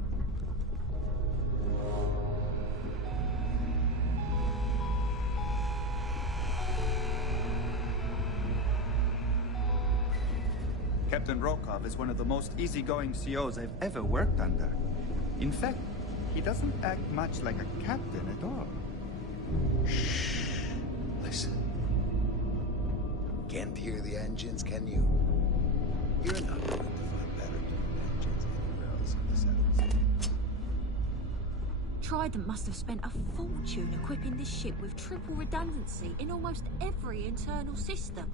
Captain Rokov is one of the most easygoing COs I've ever worked under. In fact, he doesn't act much like a captain at all. Shh. Listen. Can't hear the engines, can you? You're not going to find better tuned engines anywhere else in the South. Trident must have spent a fortune equipping this ship with triple redundancy in almost every internal system.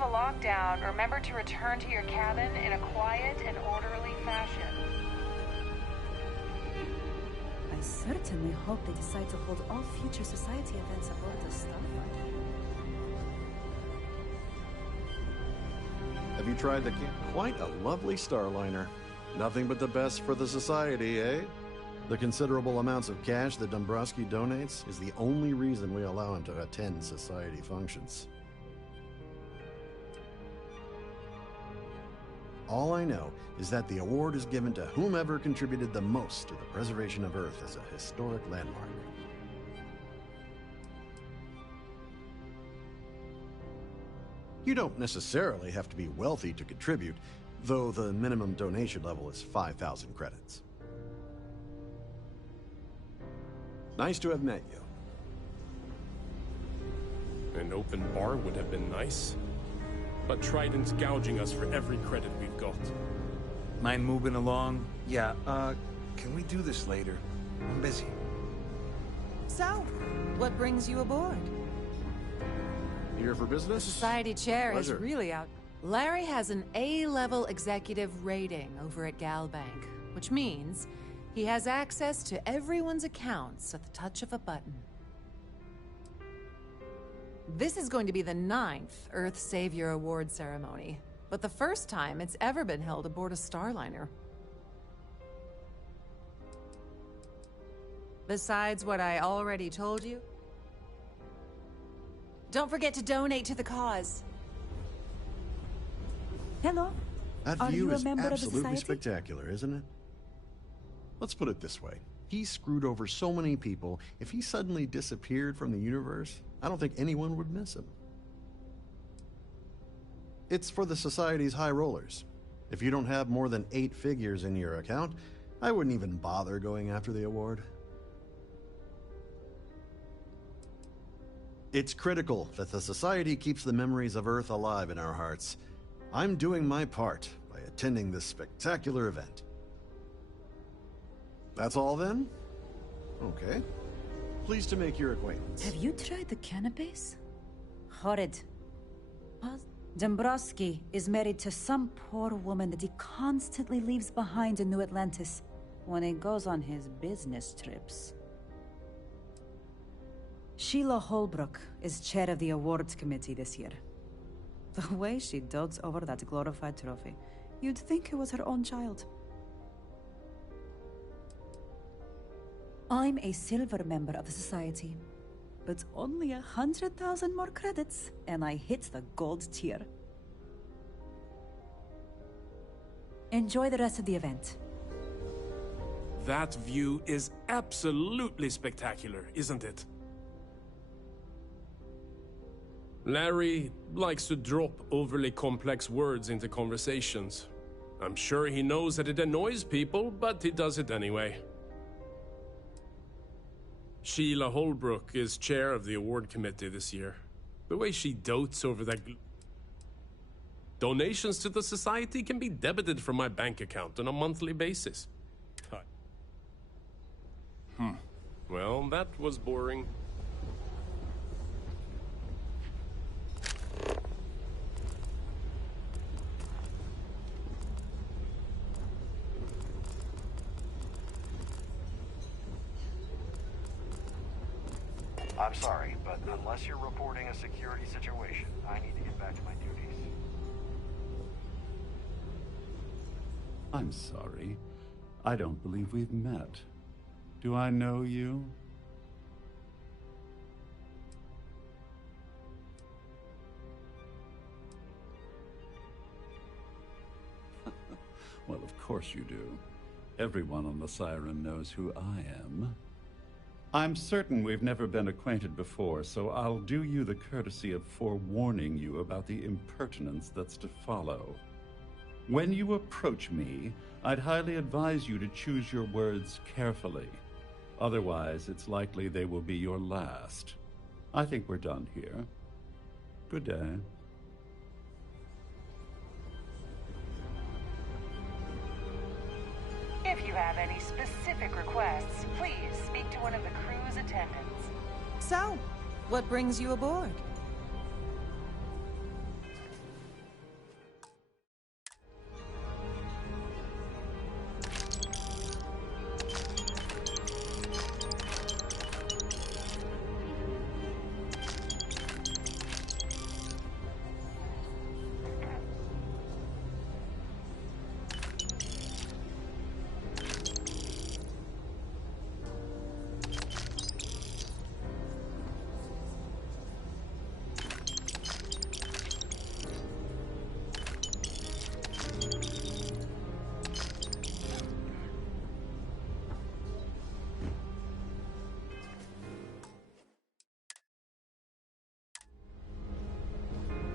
of a lockdown, remember to return to your cabin in a quiet and orderly fashion. I certainly hope they decide to hold all future society events aboard the Starfield. Have you tried the Quite a lovely Starliner. Nothing but the best for the society, eh? The considerable amounts of cash that Dombrowski donates is the only reason we allow him to attend society functions. All I know is that the award is given to whomever contributed the most to the preservation of Earth as a historic landmark. You don't necessarily have to be wealthy to contribute, though the minimum donation level is 5,000 credits. Nice to have met you. An open bar would have been nice. But Trident's gouging us for every credit we've got. Mind moving along? Yeah, can we do this later? I'm busy. So, what brings you aboard? Here for business? Society chair Pleasure. is really out. Larry has an A-level executive rating over at Galbank, which means he has access to everyone's accounts at the touch of a button. This is going to be the 9th Earth Savior Award ceremony, but the first time it's ever been held aboard a Starliner. Besides what I already told you, don't forget to donate to the cause. Hello. That Are view you a is member of the absolutely society? spectacular, isn't it? Let's put it this way. He screwed over so many people, if he suddenly disappeared from the universe, I don't think anyone would miss him. It's for the Society's high rollers. If you don't have more than 8 figures in your account, I wouldn't even bother going after the award. It's critical that the Society keeps the memories of Earth alive in our hearts. I'm doing my part by attending this spectacular event. That's all then? Okay. Pleased to make your acquaintance. Have you tried the cannabis? Horrid. Dombrowski is married to some poor woman that he constantly leaves behind in New Atlantis when he goes on his business trips. Sheila Holbrook is chair of the awards committee this year. The way she dotes over that glorified trophy, you'd think it was her own child. I'm a silver member of the society, but only 100,000 more credits, and I hit the gold tier. Enjoy the rest of the event. That view is absolutely spectacular, isn't it? Larry likes to drop overly complex words into conversations. I'm sure he knows that it annoys people, but he does it anyway. Sheila Holbrook is chair of the award committee this year. The way she dotes over that... Donations to the society can be debited from my bank account on a monthly basis. Well, that was boring. I'm sorry, but unless you're reporting a security situation, I need to get back to my duties. I'm sorry. I don't believe we've met. Do I know you? Well, of course you do. Everyone on the Siren knows who I am. I'm certain we've never been acquainted before, so I'll do you the courtesy of forewarning you about the impertinence that's to follow. When you approach me, I'd highly advise you to choose your words carefully. Otherwise, it's likely they will be your last. I think we're done here. Good day. If you have any specific requests, please speak to one of the crew's attendants. So, what brings you aboard?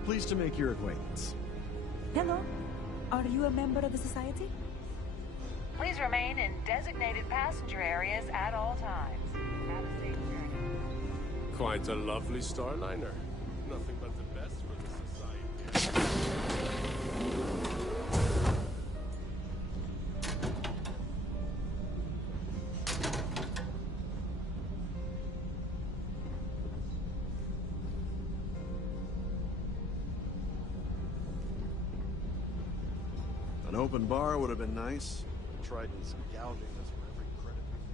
Pleased to make your acquaintance. Hello. Are you a member of the Society? Please remain in designated passenger areas at all times. Have a safe journey. Quite a lovely Starliner. Nothing but the best for the society. An open bar would have been nice. Triton's gouging us for every credit we've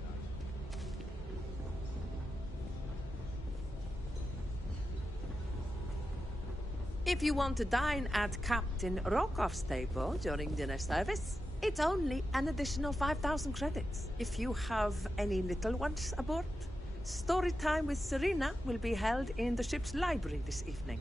got. If you want to dine at Captain Rokoff's table during dinner service, it's only an additional 5,000 credits. If you have any little ones aboard, story time with Serena will be held in the ship's library this evening.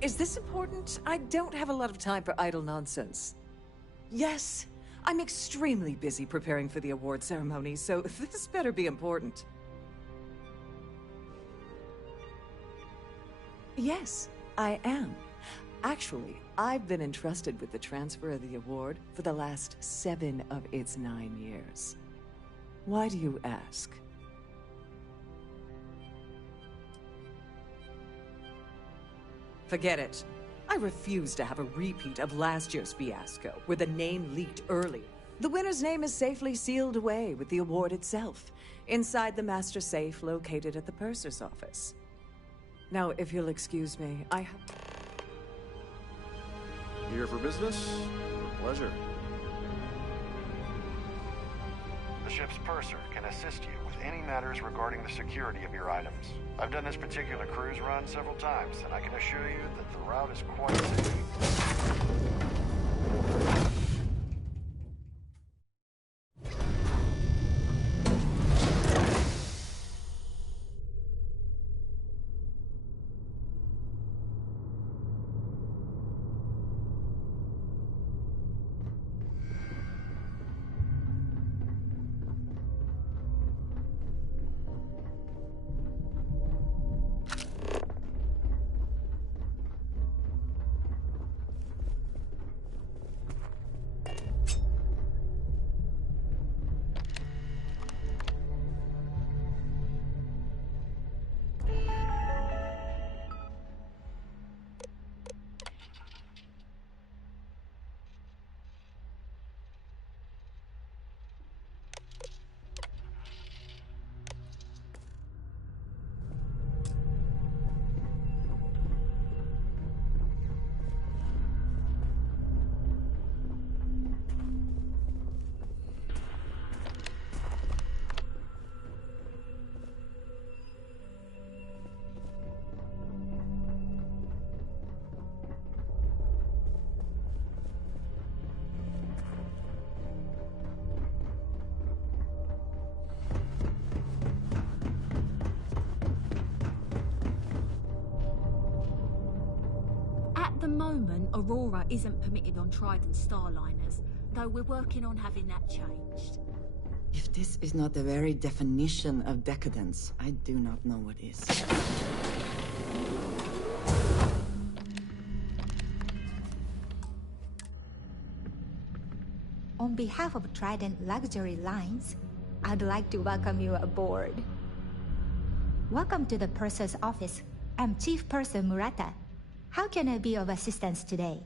Is this important? I don't have a lot of time for idle nonsense. Yes, I'm extremely busy preparing for the award ceremony, so this better be important. Yes, I am. Actually, I've been entrusted with the transfer of the award for the last 7 of its 9 years. Why do you ask? Forget it. I refuse to have a repeat of last year's fiasco, where the name leaked early. The winner's name is safely sealed away with the award itself, inside the master safe located at the purser's office. Now, if you'll excuse me, I have... Here for business? Pleasure. The ship's purser can assist you with any matters regarding the security of your items. I've done this particular cruise run several times, and I can assure you that the route is quite safe. At the moment, Aurora isn't permitted on Trident Starliners, though we're working on having that changed. If this is not the very definition of decadence, I do not know what is. On behalf of Trident Luxury Lines, I'd like to welcome you aboard. Welcome to the Purser's office. I'm Chief Purser Murata. How can I be of assistance today?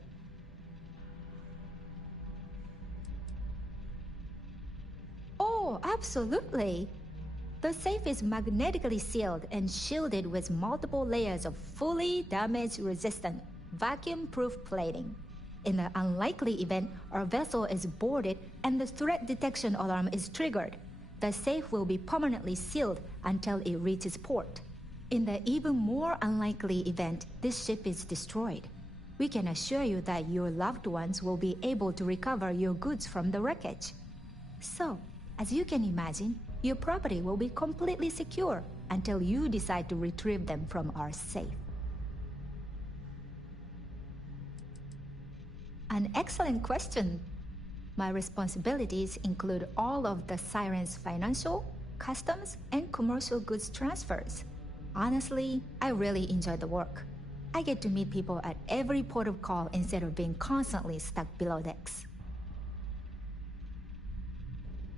Oh, absolutely. The safe is magnetically sealed and shielded with multiple layers of fully damage-resistant, vacuum-proof plating. In the unlikely event our vessel is boarded and the threat detection alarm is triggered, the safe will be permanently sealed until it reaches port. In the even more unlikely event this ship is destroyed, we can assure you that your loved ones will be able to recover your goods from the wreckage. So, as you can imagine, your property will be completely secure, until you decide to retrieve them from our safe. An excellent question. My responsibilities include all of the Siren's financial, customs, and commercial goods transfers. Honestly, I really enjoy the work. I get to meet people at every port of call instead of being constantly stuck below decks.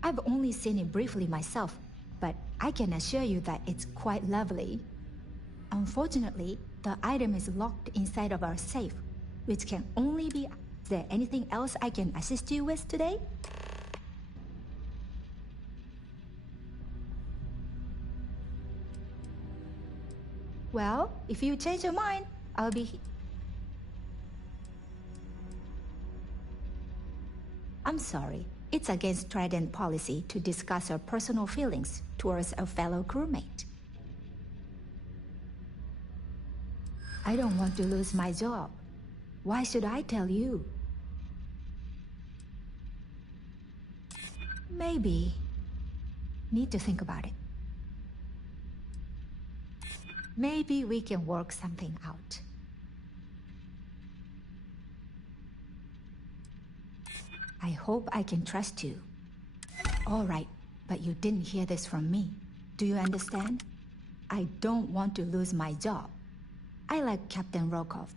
I've only seen it briefly myself, but I can assure you that it's quite lovely. Unfortunately, the item is locked inside of our safe, which can only be... Is there anything else I can assist you with today? Well, if you change your mind, I'll be... I'm sorry. It's against Trident policy to discuss our personal feelings towards a fellow crewmate. I don't want to lose my job. Why should I tell you? Maybe. Need to think about it. Maybe we can work something out. I hope I can trust you. All right, but you didn't hear this from me. Do you understand? I don't want to lose my job. I like Captain Rokov,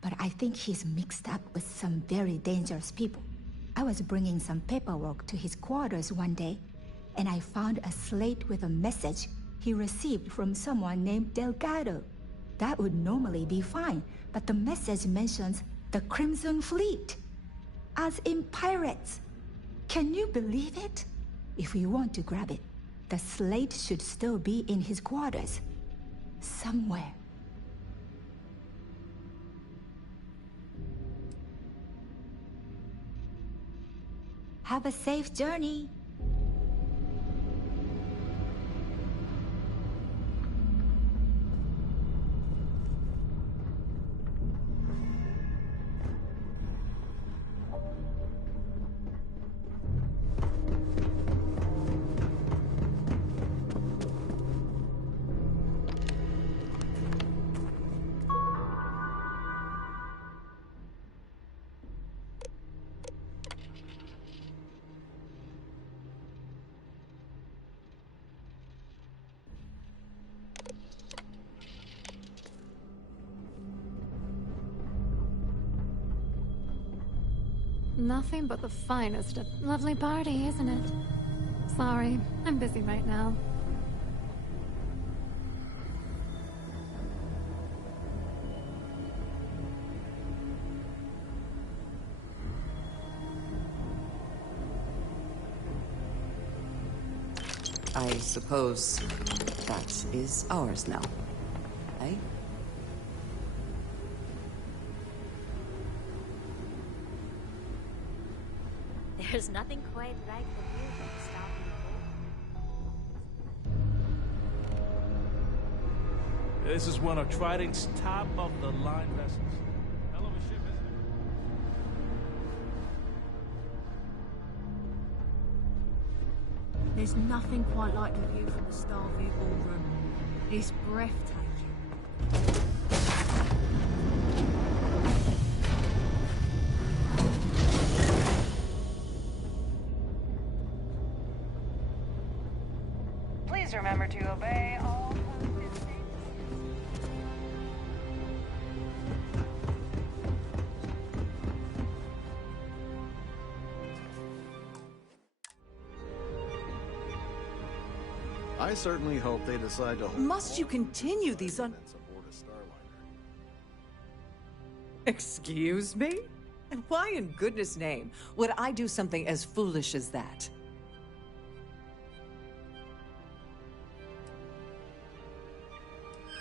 but I think he's mixed up with some very dangerous people. I was bringing some paperwork to his quarters one day, and I found a slate with a message he received from someone named Delgado. That would normally be fine, but the message mentions the Crimson Fleet, as in pirates. Can you believe it? If we want to grab it, the slate should still be in his quarters. Somewhere. Have a safe journey. Nothing but the finest. A lovely party, isn't it? Sorry, I'm busy right now. I suppose that is ours now, eh? There's nothing quite like the view from Starfield. This is one of Trident's top-of-the-line vessels. Hell of a ship, isn't it? There's nothing quite like the view from the Starfield ballroom. It's breathtaking. Please remember to obey all posted statements. I certainly hope they decide to hold... Must you continue these on... aboard a Starliner? Excuse me? And why in goodness name would I do something as foolish as that?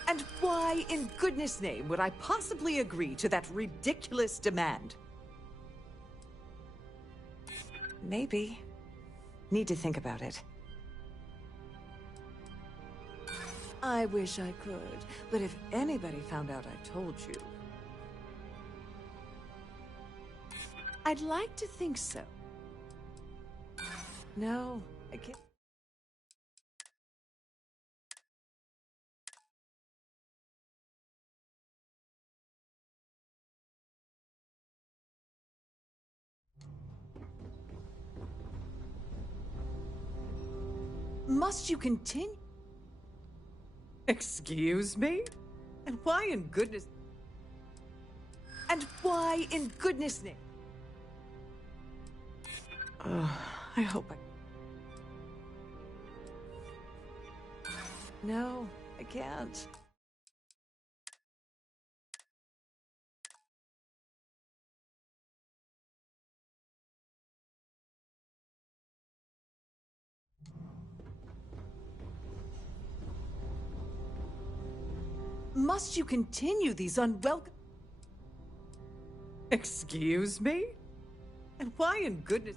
And why in goodness name would I possibly agree to that ridiculous demand? Maybe. Need to think about it. I wish I could, but if anybody found out I told you... I'd like to think so. No, I can't... Must you continue? Excuse me? And why in goodness... And why in goodness name? I hope I... No, I can't. Must you continue these unwelcome... Excuse me? And why in goodness...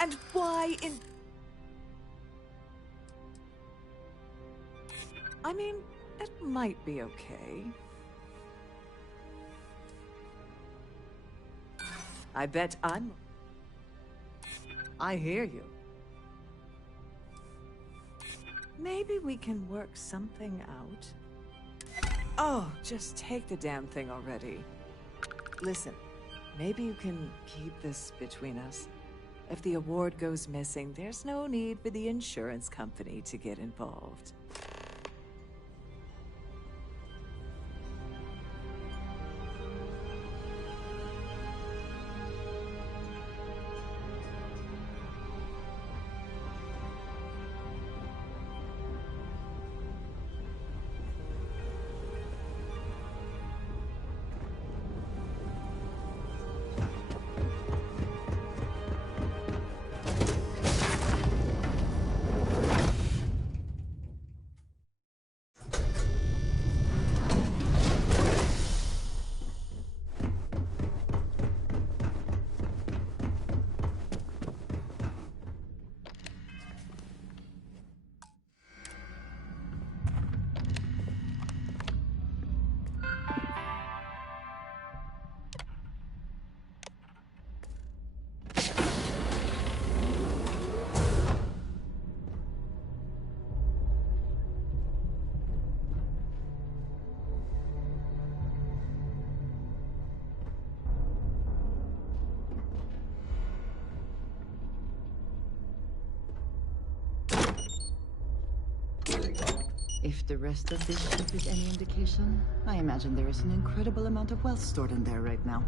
And why in... I mean, it might be okay. I bet I'm... I hear you. Maybe we can work something out. Oh, just take the damn thing already. Listen, maybe you can keep this between us. If the award goes missing, there's no need for the insurance company to get involved. If the rest of this ship is any indication, I imagine there is an incredible amount of wealth stored in there right now.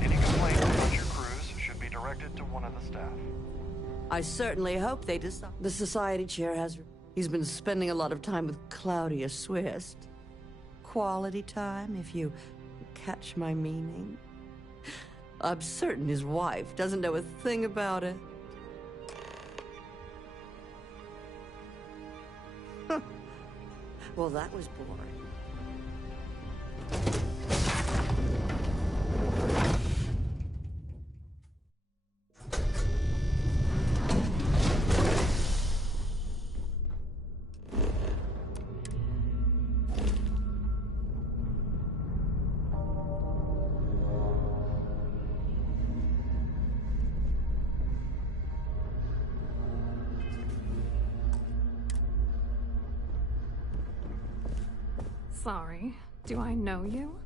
Any complaints about your cruise should be directed to one of the staff. I certainly hope they decide. The Society Chair has... He's been spending a lot of time with Claudia Swist. Quality time, if you catch my meaning. I'm certain his wife doesn't know a thing about it. Well, that was boring. Sorry, do I know you?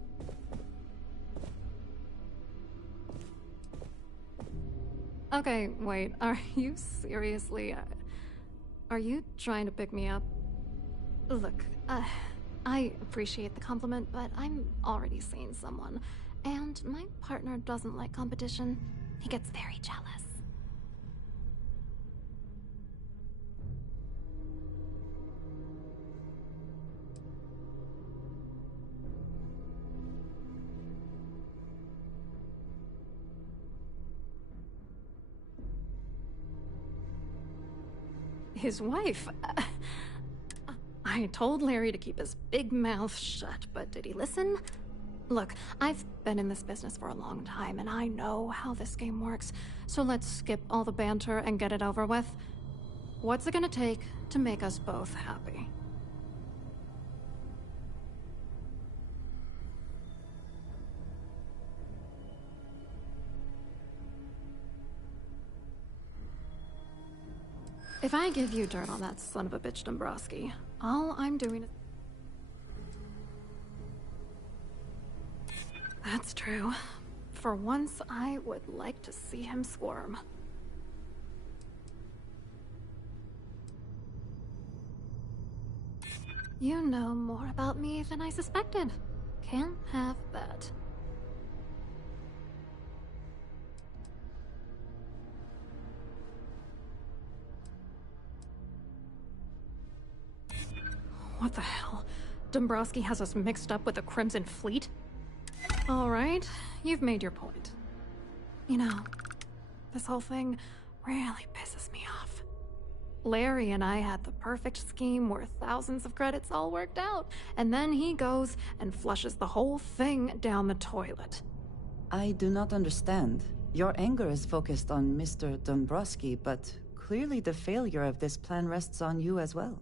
Okay, wait, are you seriously... are you trying to pick me up? Look, I appreciate the compliment, but I'm already seeing someone, and my partner doesn't like competition. He gets very jealous. His wife. I told Larry to keep his big mouth shut, but did he listen? Look, I've been in this business for a long time, and I know how this game works, so let's skip all the banter and get it over with. What's it gonna take to make us both happy? If I give you dirt on that son of a bitch Dombrowski, all I'm doing is... That's true. For once, I would like to see him squirm. You know more about me than I suspected. Can't have that. What the hell? Dombrowski has us mixed up with the Crimson Fleet? Alright, you've made your point. You know, this whole thing really pisses me off. Larry and I had the perfect scheme worth thousands of credits all worked out, and then he goes and flushes the whole thing down the toilet. I do not understand. Your anger is focused on Mr. Dombrowski, but clearly the failure of this plan rests on you as well.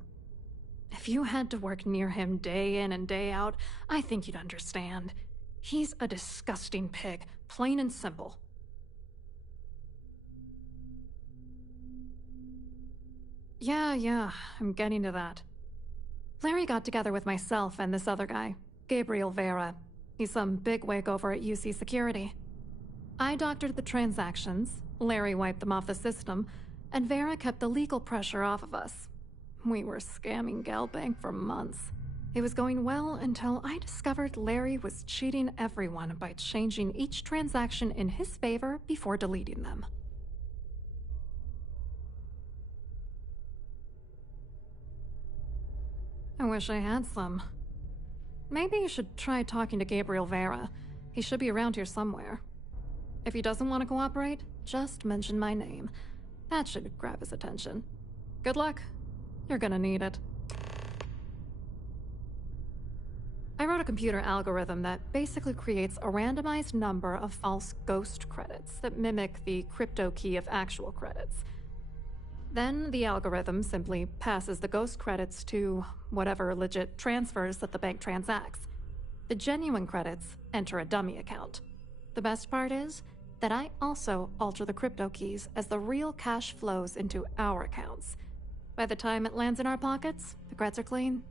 If you had to work near him day in and day out, I think you'd understand. He's a disgusting pig, plain and simple. Yeah, I'm getting to that. Larry got together with myself and this other guy, Gabriel Vera. He's some bigwig over at UC Security. I doctored the transactions, Larry wiped them off the system, and Vera kept the legal pressure off of us. We were scamming Galbank for months. It was going well until I discovered Larry was cheating everyone by changing each transaction in his favor before deleting them. I wish I had some. Maybe you should try talking to Gabriel Vera. He should be around here somewhere. If he doesn't want to cooperate, just mention my name. That should grab his attention. Good luck. You're gonna need it. I wrote a computer algorithm that basically creates a randomized number of false ghost credits that mimic the crypto key of actual credits. Then the algorithm simply passes the ghost credits to whatever legit transfers that the bank transacts. The genuine credits enter a dummy account. The best part is that I also alter the crypto keys as the real cash flows into our accounts. By the time it lands in our pockets, the creds are clean.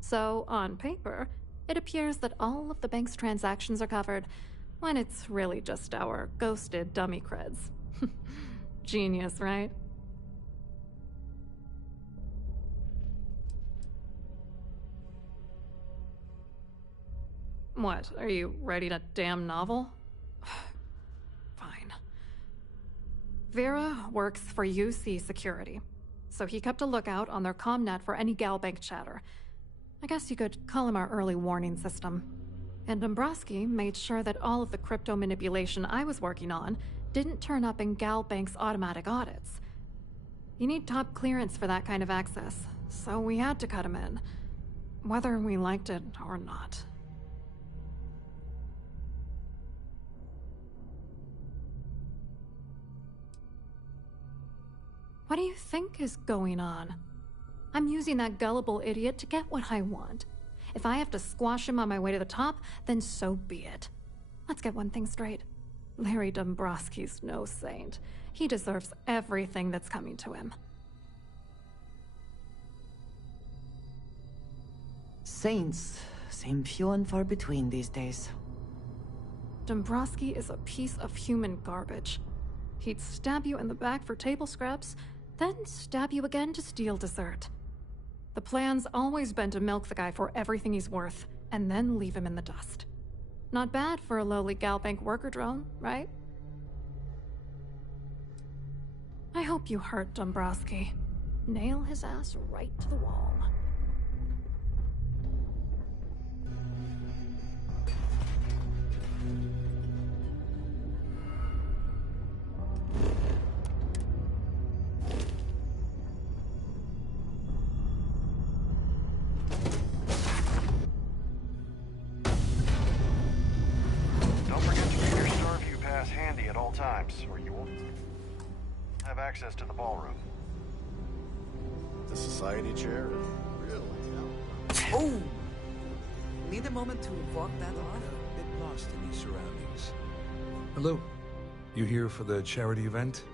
So, on paper, it appears that all of the bank's transactions are covered, when it's really just our ghosted dummy creds. Genius, right? What, are you writing a damn novel? Fine. Vera works for UC Security, so he kept a lookout on their comnet for any Galbank chatter. I guess you could call him our early warning system. And Dombrowski made sure that all of the crypto manipulation I was working on didn't turn up in Galbank's automatic audits. You need top clearance for that kind of access, so we had to cut him in, whether we liked it or not. What do you think is going on? I'm using that gullible idiot to get what I want. If I have to squash him on my way to the top, then so be it. Let's get one thing straight. Larry Dombrowski's no saint. He deserves everything that's coming to him. Saints seem few and far between these days. Dombrowski is a piece of human garbage. He'd stab you in the back for table scraps, then stab you again to steal dessert. The plan's always been to milk the guy for everything he's worth, and then leave him in the dust. Not bad for a lowly Galbank worker drone, right? I hope you hurt Dombrowski. Nail his ass right to the wall. Or you won't have access to the ballroom. The society chair is really... Oh! Need a moment to walk that off? A bit lost in these surroundings. Hello. You here for the charity event?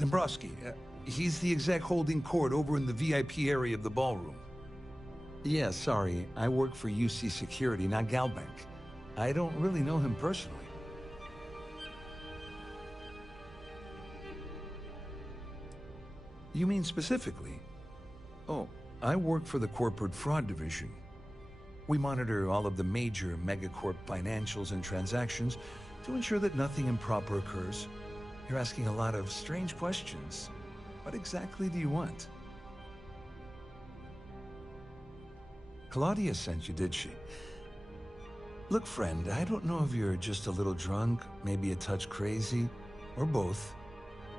Dombrowski, he's the exec holding court over in the VIP area of the ballroom. Yeah, sorry, I work for UC Security, not Galbank. I don't really know him personally. You mean specifically? Oh, I work for the Corporate Fraud Division. We monitor all of the major megacorp financials and transactions to ensure that nothing improper occurs. You're asking a lot of strange questions. What exactly do you want? Claudia sent you, did she? Look, friend, I don't know if you're just a little drunk, maybe a touch crazy, or both.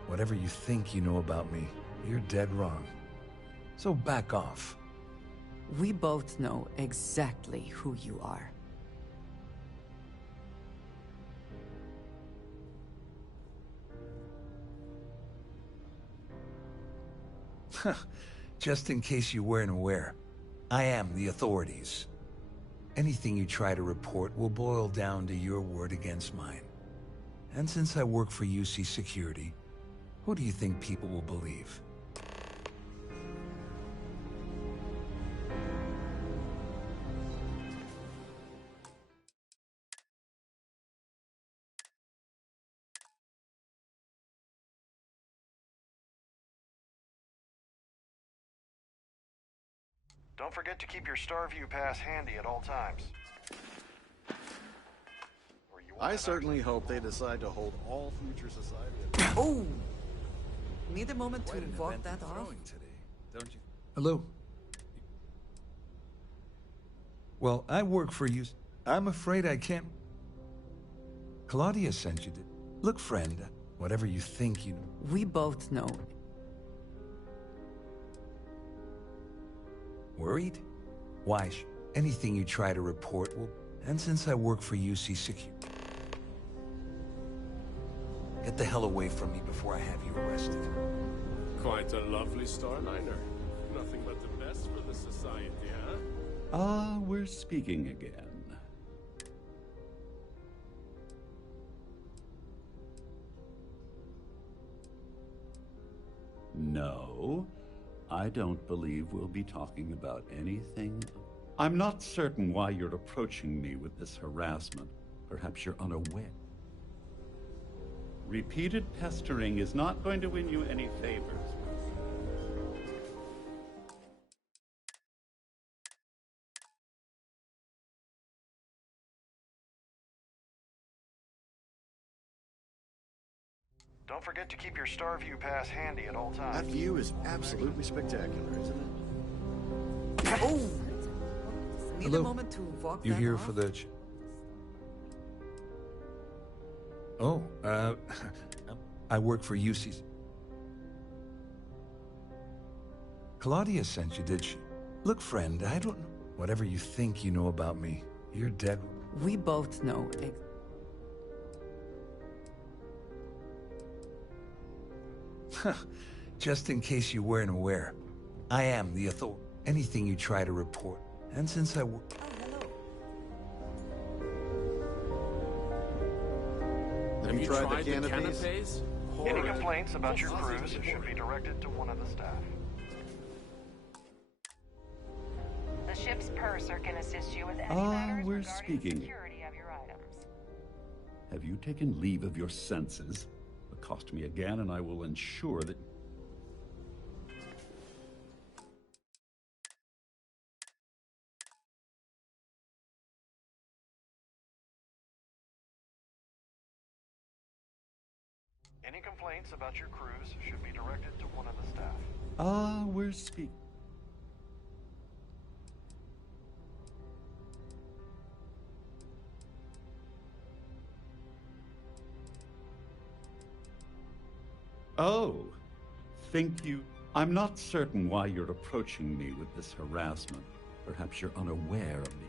Whatever you think you know about me, you're dead wrong. So back off. We both know exactly who you are. Just in case you weren't aware, I am the authorities. Anything you try to report will boil down to your word against mine. And since I work for UC Security, who do you think people will believe? Don't forget to keep your Starview pass handy at all times. I certainly hope they decide to hold all future society. Oh! Need a moment to walk that off? Today, don't you? Hello? Well, I work for you. I'm afraid I can't... Claudia sent you to... Look, friend, whatever you think you... We both know. Worried? Why? Anything you try to report will... And since I work for UC Security... Get the hell away from me before I have you arrested. Quite a lovely Starliner. Nothing but the best for the society, huh? Ah, we're speaking again. No, I don't believe we'll be talking about anything. I'm not certain why you're approaching me with this harassment. Perhaps you're unaware. Repeated pestering is not going to win you any favors. Don't forget to keep your Starview pass handy at all times. That view is absolutely spectacular, isn't it? Oh! Need Hello? a moment to walk You that here off? for the... Oh, I work for UC... Claudia sent you, did she? Look, friend, I don't know. Whatever you think you know about me, you're dead. We both know. Just in case you weren't aware, I am the authority. Anything you try to report. And since I work... Have you tried the canapes? canapes? Any complaints about your cruise should be directed to one of the staff. The ship's purser can assist you with any matters we're regarding speaking. the security of your items. Have you taken leave of your senses? Accost me again, and I will ensure that... Any complaints about your cruise should be directed to one of the staff. we're speaking. Oh, think you... I'm not certain why you're approaching me with this harassment. Perhaps you're unaware of me.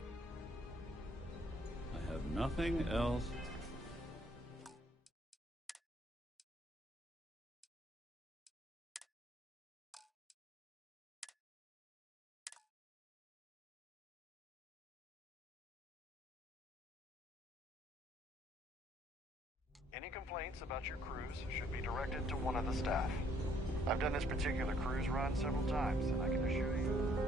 I have nothing else... Any complaints about your cruise should be directed to one of the staff. I've done this particular cruise run several times, and I can assure you...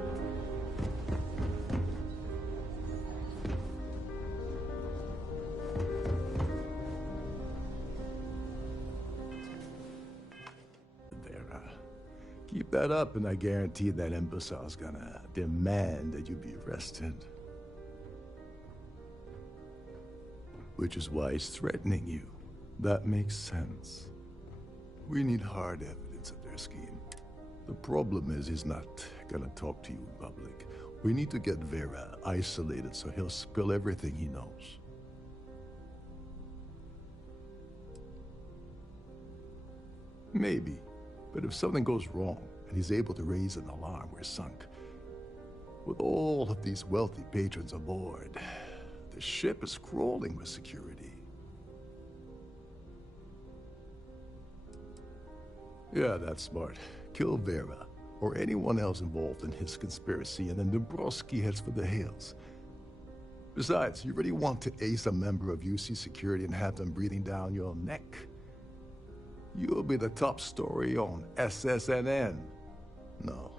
Keep that up, and I guarantee that imbecile's gonna demand that you be arrested. Which is why he's threatening you. That makes sense. We need hard evidence of their scheme. The problem is he's not gonna talk to you in public. We need to get Vera isolated so he'll spill everything he knows. Maybe. But if something goes wrong, and he's able to raise an alarm, we're sunk. With all of these wealthy patrons aboard, the ship is crawling with security. Yeah, that's smart. Kill Vera, or anyone else involved in his conspiracy, and then Dombrowski heads for the hills. Besides, you really want to ace a member of UC security and have them breathing down your neck? You'll be the top story on SSNN. No,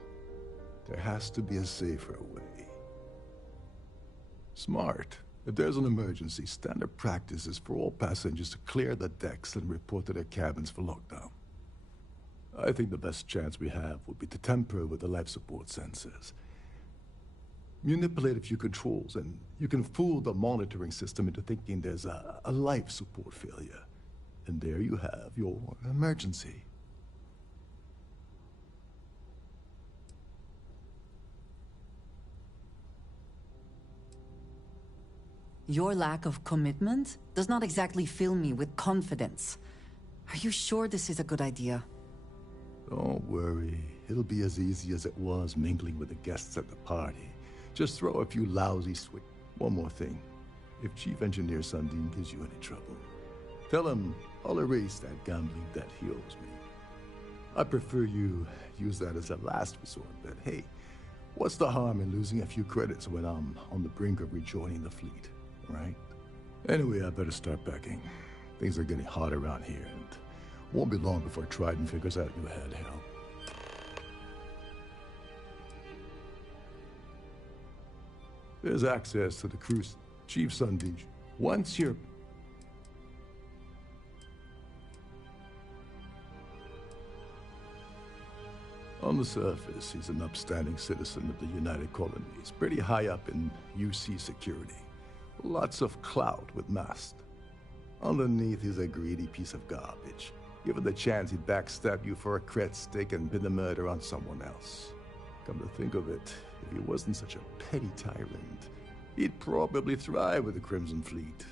there has to be a safer way. Smart. If there's an emergency, standard practice is for all passengers to clear the decks and report to their cabins for lockdown. I think the best chance we have would be to tamper with the life support sensors. Manipulate a few controls, and you can fool the monitoring system into thinking there's a life support failure. And there you have your emergency. Your lack of commitment does not exactly fill me with confidence. Are you sure this is a good idea? Don't worry. It'll be as easy as it was mingling with the guests at the party. Just throw a few lousy switch. One more thing. If Chief Engineer Sundin gives you any trouble, tell him I'll erase that gambling debt he owes me. I prefer you use that as a last resort, but hey, what's the harm in losing a few credits when I'm on the brink of rejoining the fleet, right? Anyway, I better start packing. Things are getting hot around here, and won't be long before Trident figures out you had help. There's access to the cruise. Chief Sundin, once you're... On the surface, he's an upstanding citizen of the United Colonies, pretty high up in UC security. Lots of clout with mast. Underneath, he's a greedy piece of garbage. Given the chance, he'd backstab you for a cred stick and pin the murder on someone else. Come to think of it, if he wasn't such a petty tyrant, he'd probably thrive with the Crimson Fleet.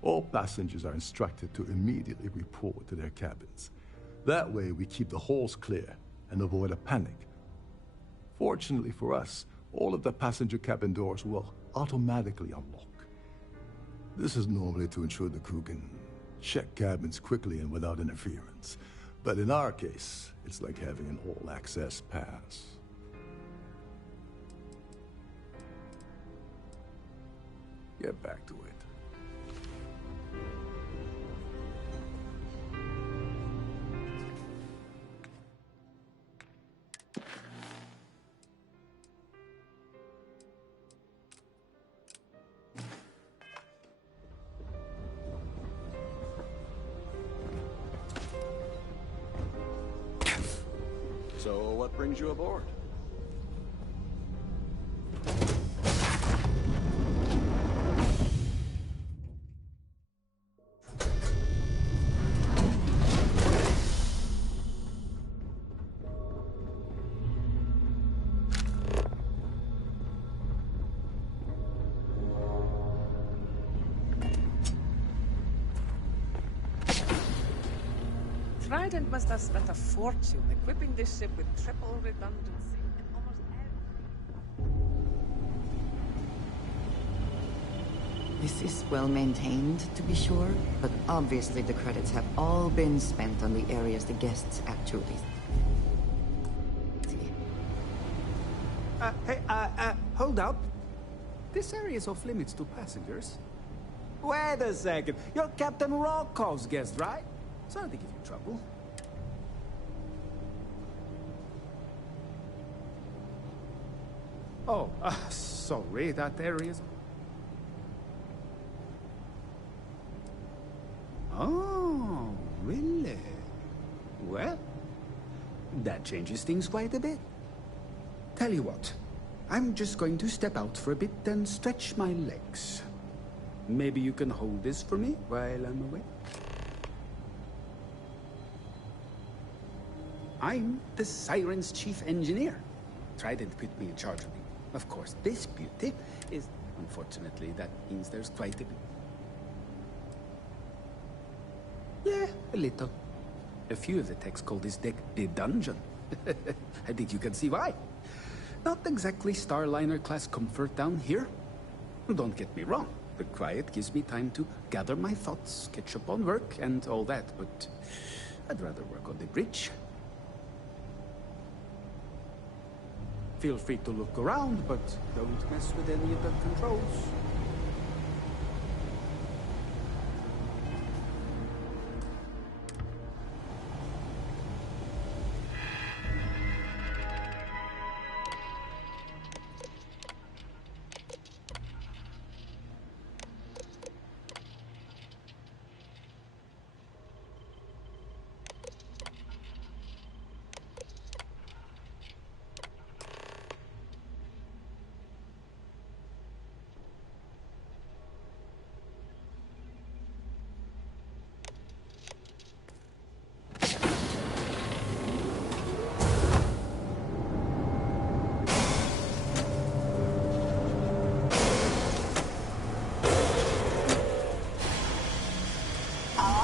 All passengers are instructed to immediately report to their cabins. That way, we keep the halls clear and avoid a panic. Fortunately for us, all of the passenger cabin doors will automatically unlock. This is normally to ensure the crew can check cabins quickly and without interference. But in our case, it's like having an all-access pass. Get back to it. So, what brings you aboard? Trident must have spent a fortune equipping this ship with triple redundancy in almost every... This is well maintained, to be sure, but obviously the credits have all been spent on the areas the guests actually see. Hey, hold up. This area is off limits to passengers. Wait a second. You're Captain Rokov's guest, right? Sorry to give you trouble. Oh, sorry, that area's... Oh, really? Well, that changes things quite a bit. Tell you what, I'm just going to step out for a bit and stretch my legs. Maybe you can hold this for me while I'm away? I'm the Siren's chief engineer. Trident put me in charge of it. Of course, this beauty is... Unfortunately, that means there's quite a bit. Yeah, a little. A few of the techs call this deck the dungeon. I think you can see why. Not exactly Starliner-class comfort down here. Don't get me wrong. The quiet gives me time to gather my thoughts, catch up on work, and all that, but I'd rather work on the bridge. Feel free to look around, but don't mess with any of the controls.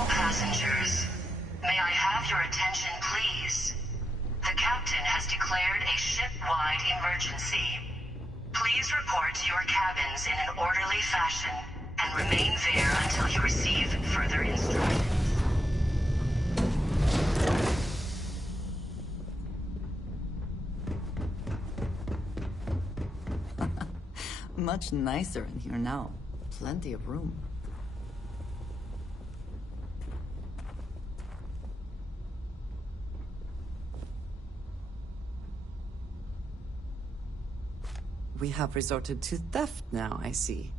Passengers, may I have your attention, please? The captain has declared a ship-wide emergency. Please report to your cabins in an orderly fashion and remain there until you receive further instructions. Much nicer in here now. Plenty of room. We have resorted to theft now, I see.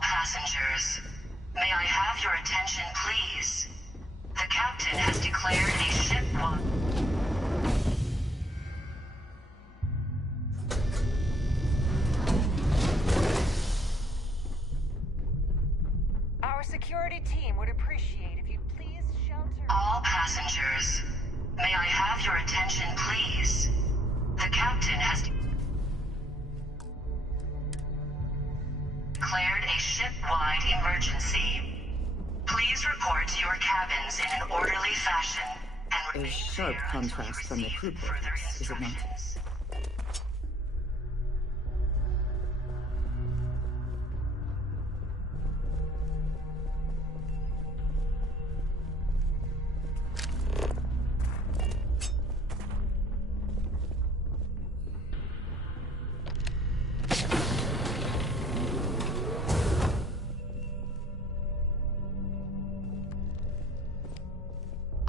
Passengers, may I have your attention, please? The captain has declared a ship-wide... Our security team would appreciate if you'd please shelter... All passengers, may I have your attention, please? The captain has... declared a ship-wide emergency. Please report to your cabins in an orderly fashion and A sharp contrast from the crew quarters, is it not?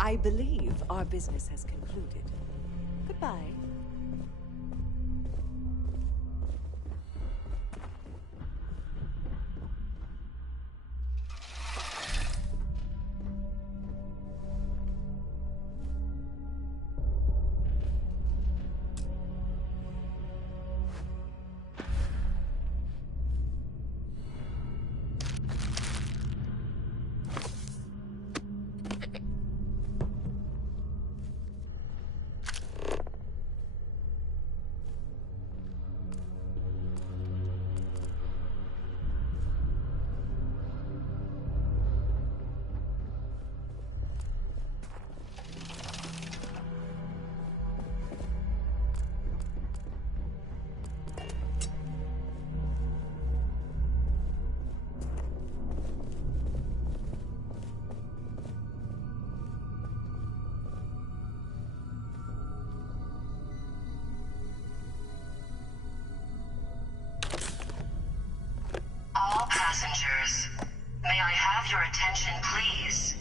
I believe our business has concluded. Goodbye. have your attention, please?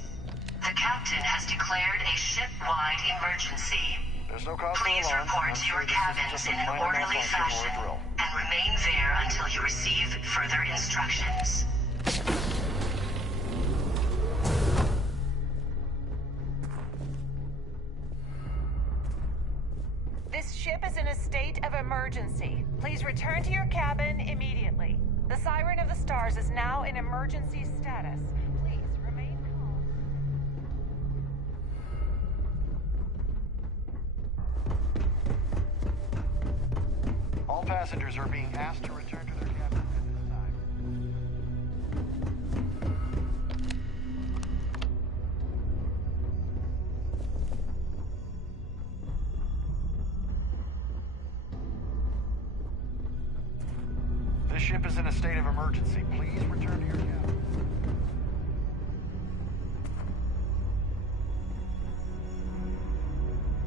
The captain has declared a ship-wide emergency. There's no cause Please for alarm. report I'm to sure your this is cabins just a in an minor orderly malfunction or a fashion drill. and remain there until you receive further instructions. This ship is in a state of emergency. Please return to your cabin immediately. The Siren of the Stars is now in emergency status. Please remain calm. All passengers are being asked to return to their cabins at this time. This ship is in a state of emergency. Please return to your cabin.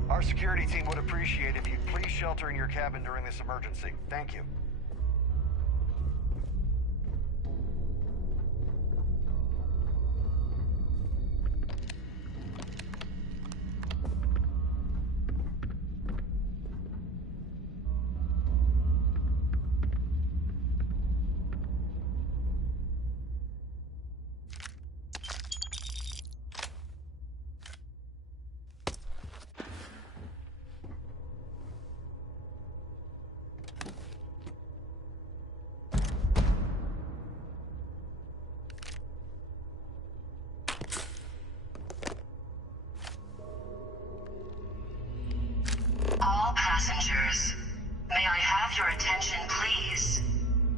Our security team would appreciate if you'd please shelter in your cabin during this emergency. Thank you. All passengers, may I have your attention, please?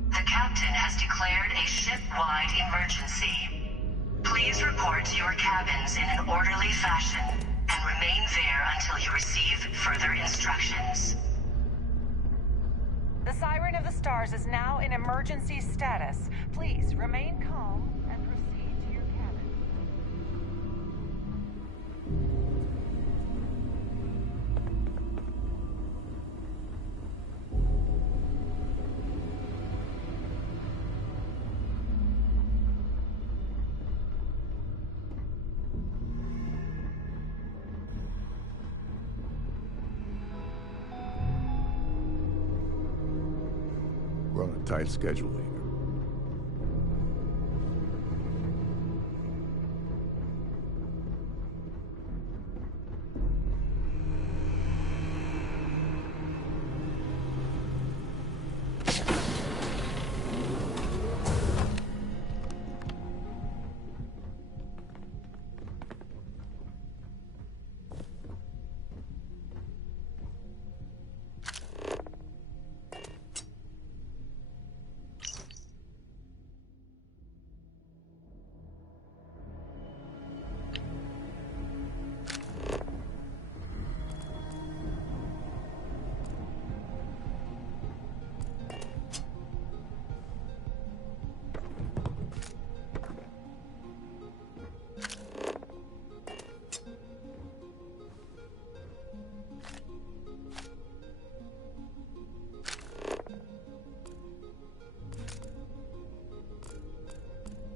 The captain has declared a ship-wide emergency. Please report to your cabins in an orderly fashion and remain there until you receive further instructions. The Siren of the Stars is now in emergency status. Please remain calm and proceed to your cabin. We're on a tight schedule here.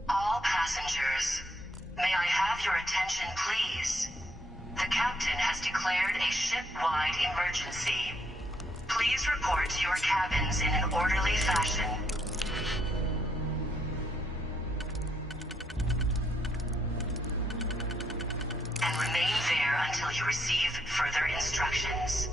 All passengers, may I have your attention, please? The captain has declared a ship-wide emergency. Please report to your cabins in an orderly fashion. And remain there until you receive further instructions.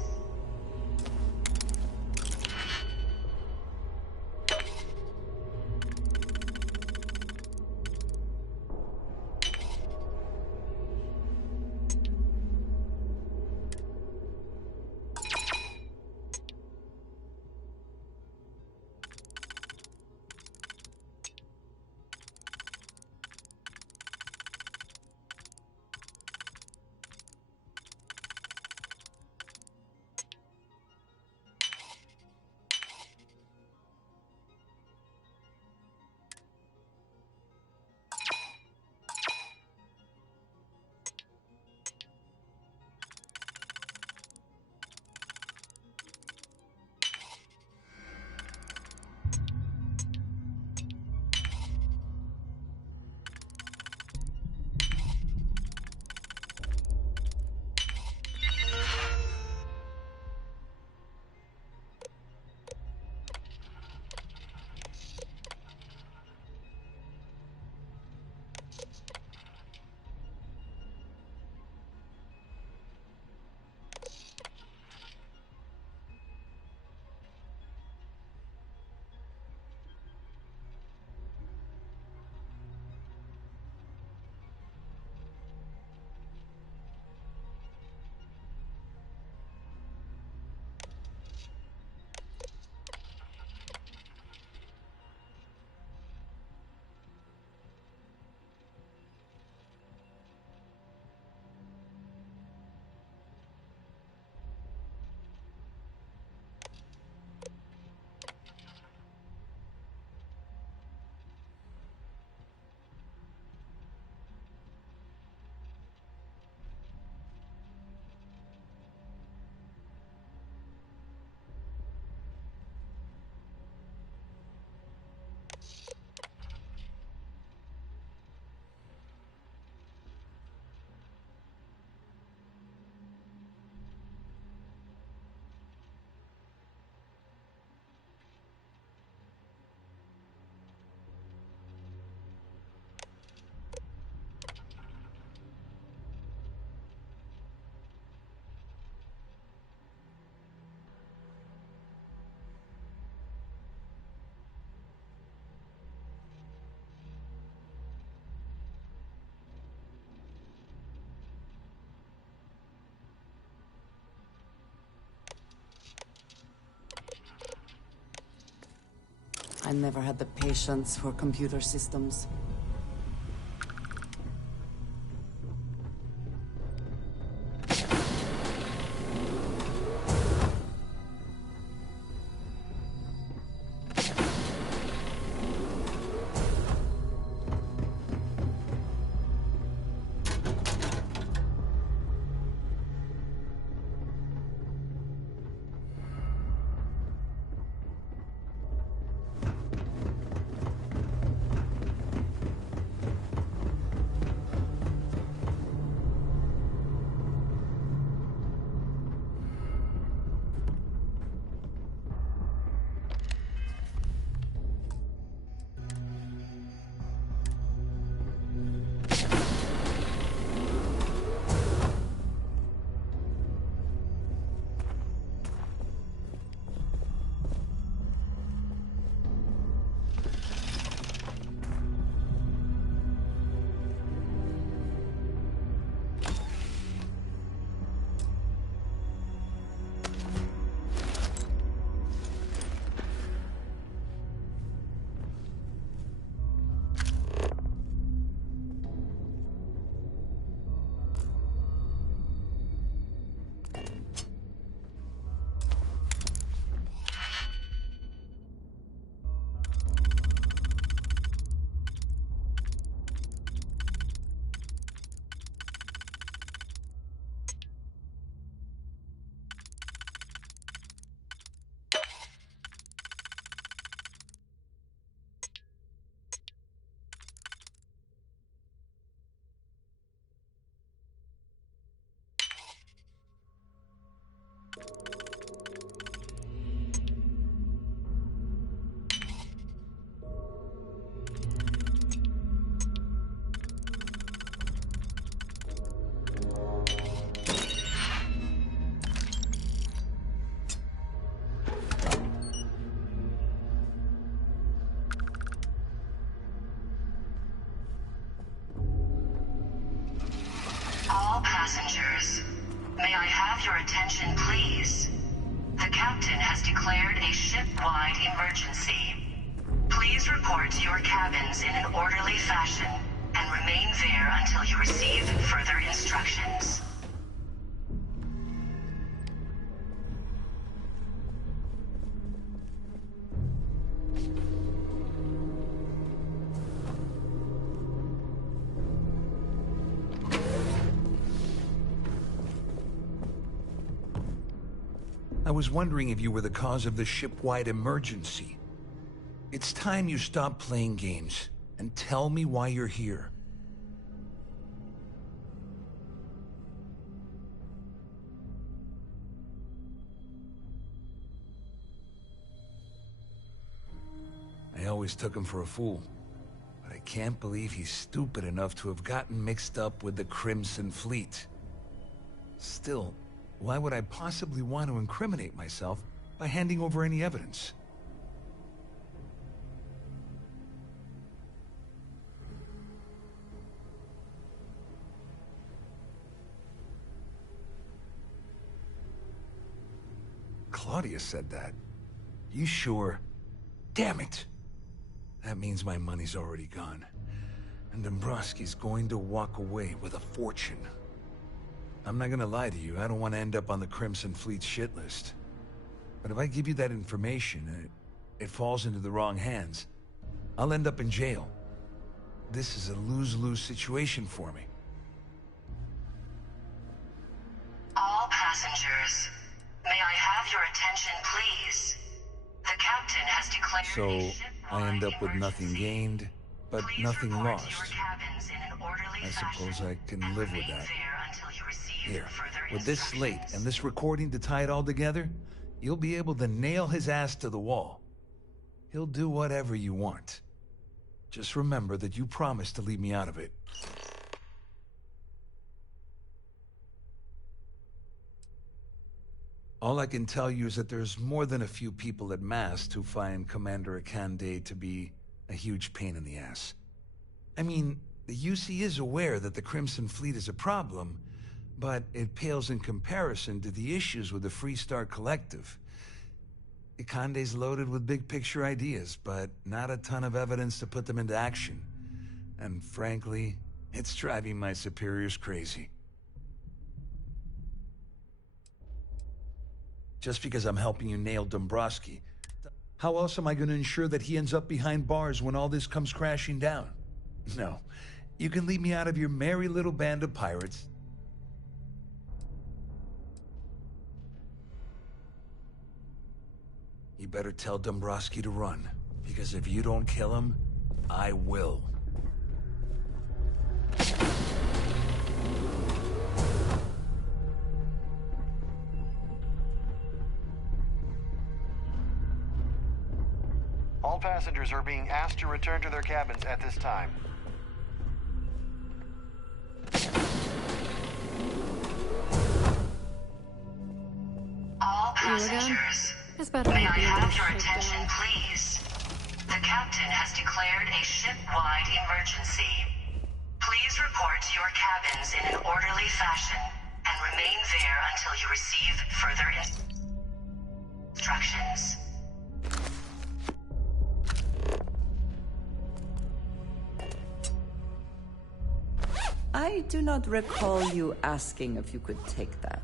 never had the patience for computer systems. All passengers, may I have your attention, please? The captain has declared a ship-wide emergency. Please report to your cabins in an orderly fashion and remain there until you receive further instructions. I was wondering if you were the cause of the ship-wide emergency. It's time you stop playing games and tell me why you're here. I always took him for a fool, but I can't believe he's stupid enough to have gotten mixed up with the Crimson Fleet. Still, why would I possibly want to incriminate myself by handing over any evidence? Claudia said that. You sure? Damn it! That means my money's already gone. And Dombrowski's going to walk away with a fortune. I'm not gonna lie to you, I don't want to end up on the Crimson Fleet shit list. But if I give you that information, it falls into the wrong hands, I'll end up in jail. This is a lose-lose situation for me. All passengers, may I have your attention, please? The captain has declared So, I end up with nothing gained, but nothing lost. I suppose I can live with that. Here, with this slate and this recording to tie it all together, you'll be able to nail his ass to the wall. He'll do whatever you want. Just remember that you promised to leave me out of it. All I can tell you is that there's more than a few people at Mast who find Commander Akande to be a huge pain in the ass. I mean, the UC is aware that the Crimson Fleet is a problem, but it pales in comparison to the issues with the Freestar Collective. Ikande's loaded with big-picture ideas, but not a ton of evidence to put them into action. And frankly, it's driving my superiors crazy. Just because I'm helping you nail Dombrowski, how else am I going to ensure that he ends up behind bars when all this comes crashing down? No, you can leave me out of your merry little band of pirates. You better tell Dombrowski to run, because if you don't kill him, I will. All passengers are being asked to return to their cabins at this time. All passengers, may I have your attention, please? The captain has declared a ship-wide emergency. Please report to your cabins in an orderly fashion and remain there until you receive further instructions. I do not recall you asking if you could take that.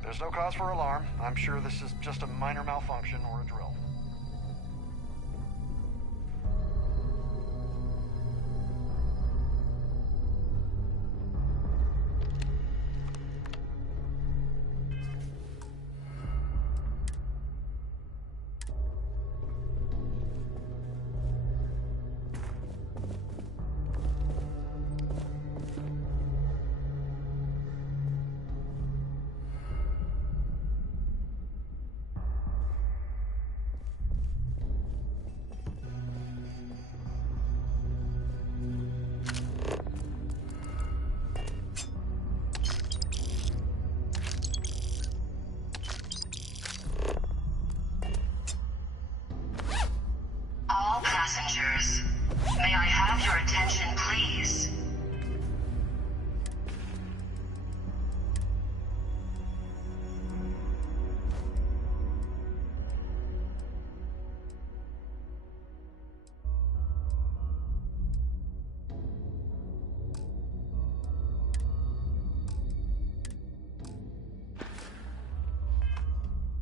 There's no cause for alarm. I'm sure this is just a minor malfunction or a drill. All passengers, may I have your attention, please?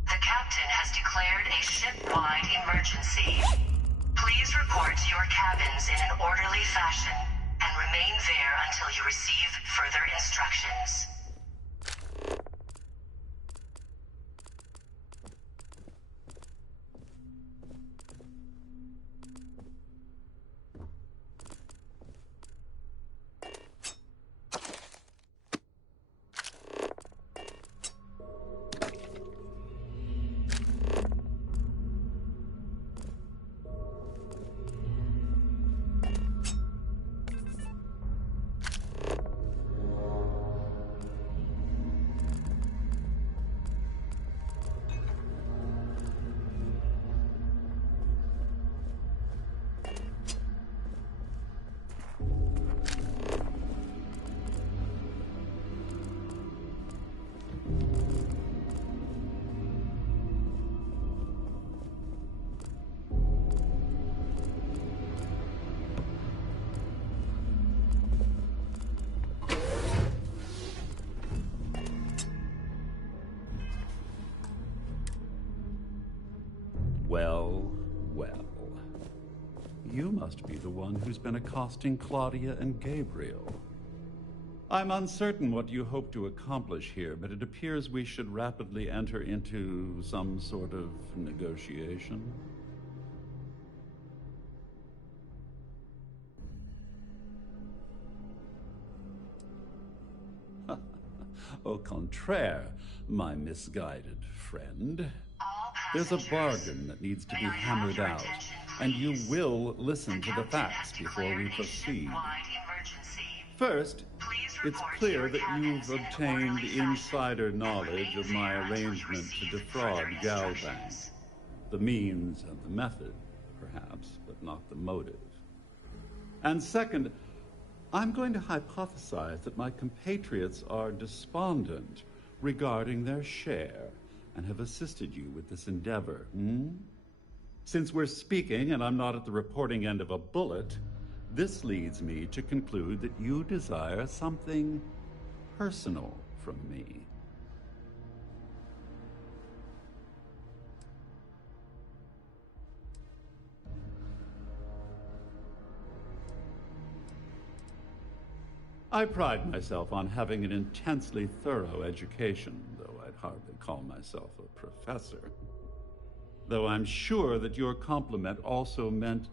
The captain has declared a ship-wide emergency. Please report to your cabins in an orderly fashion and remain there until you receive further instructions. Well, well. You must be the one who's been accosting Claudia and Gabriel. I'm uncertain what you hope to accomplish here, but it appears we should rapidly enter into some sort of negotiation. Au contraire, my misguided friend. There's a bargain that needs to be hammered out, and you will listen to the facts before we proceed. First, it's clear that you've obtained insider knowledge of my arrangement to defraud Galbank. The means and the method, perhaps, but not the motive. And second, I'm going to hypothesize that my compatriots are despondent regarding their share and have assisted you with this endeavor. Since we're speaking and I'm not at the reporting end of a bullet, this leads me to conclude that you desire something personal from me. I pride myself on having an intensely thorough education, though I'd hardly call myself a professor. Though I'm sure that your compliment also meant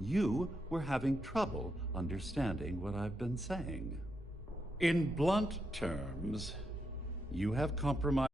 you were having trouble understanding what I've been saying. In blunt terms, you have compromised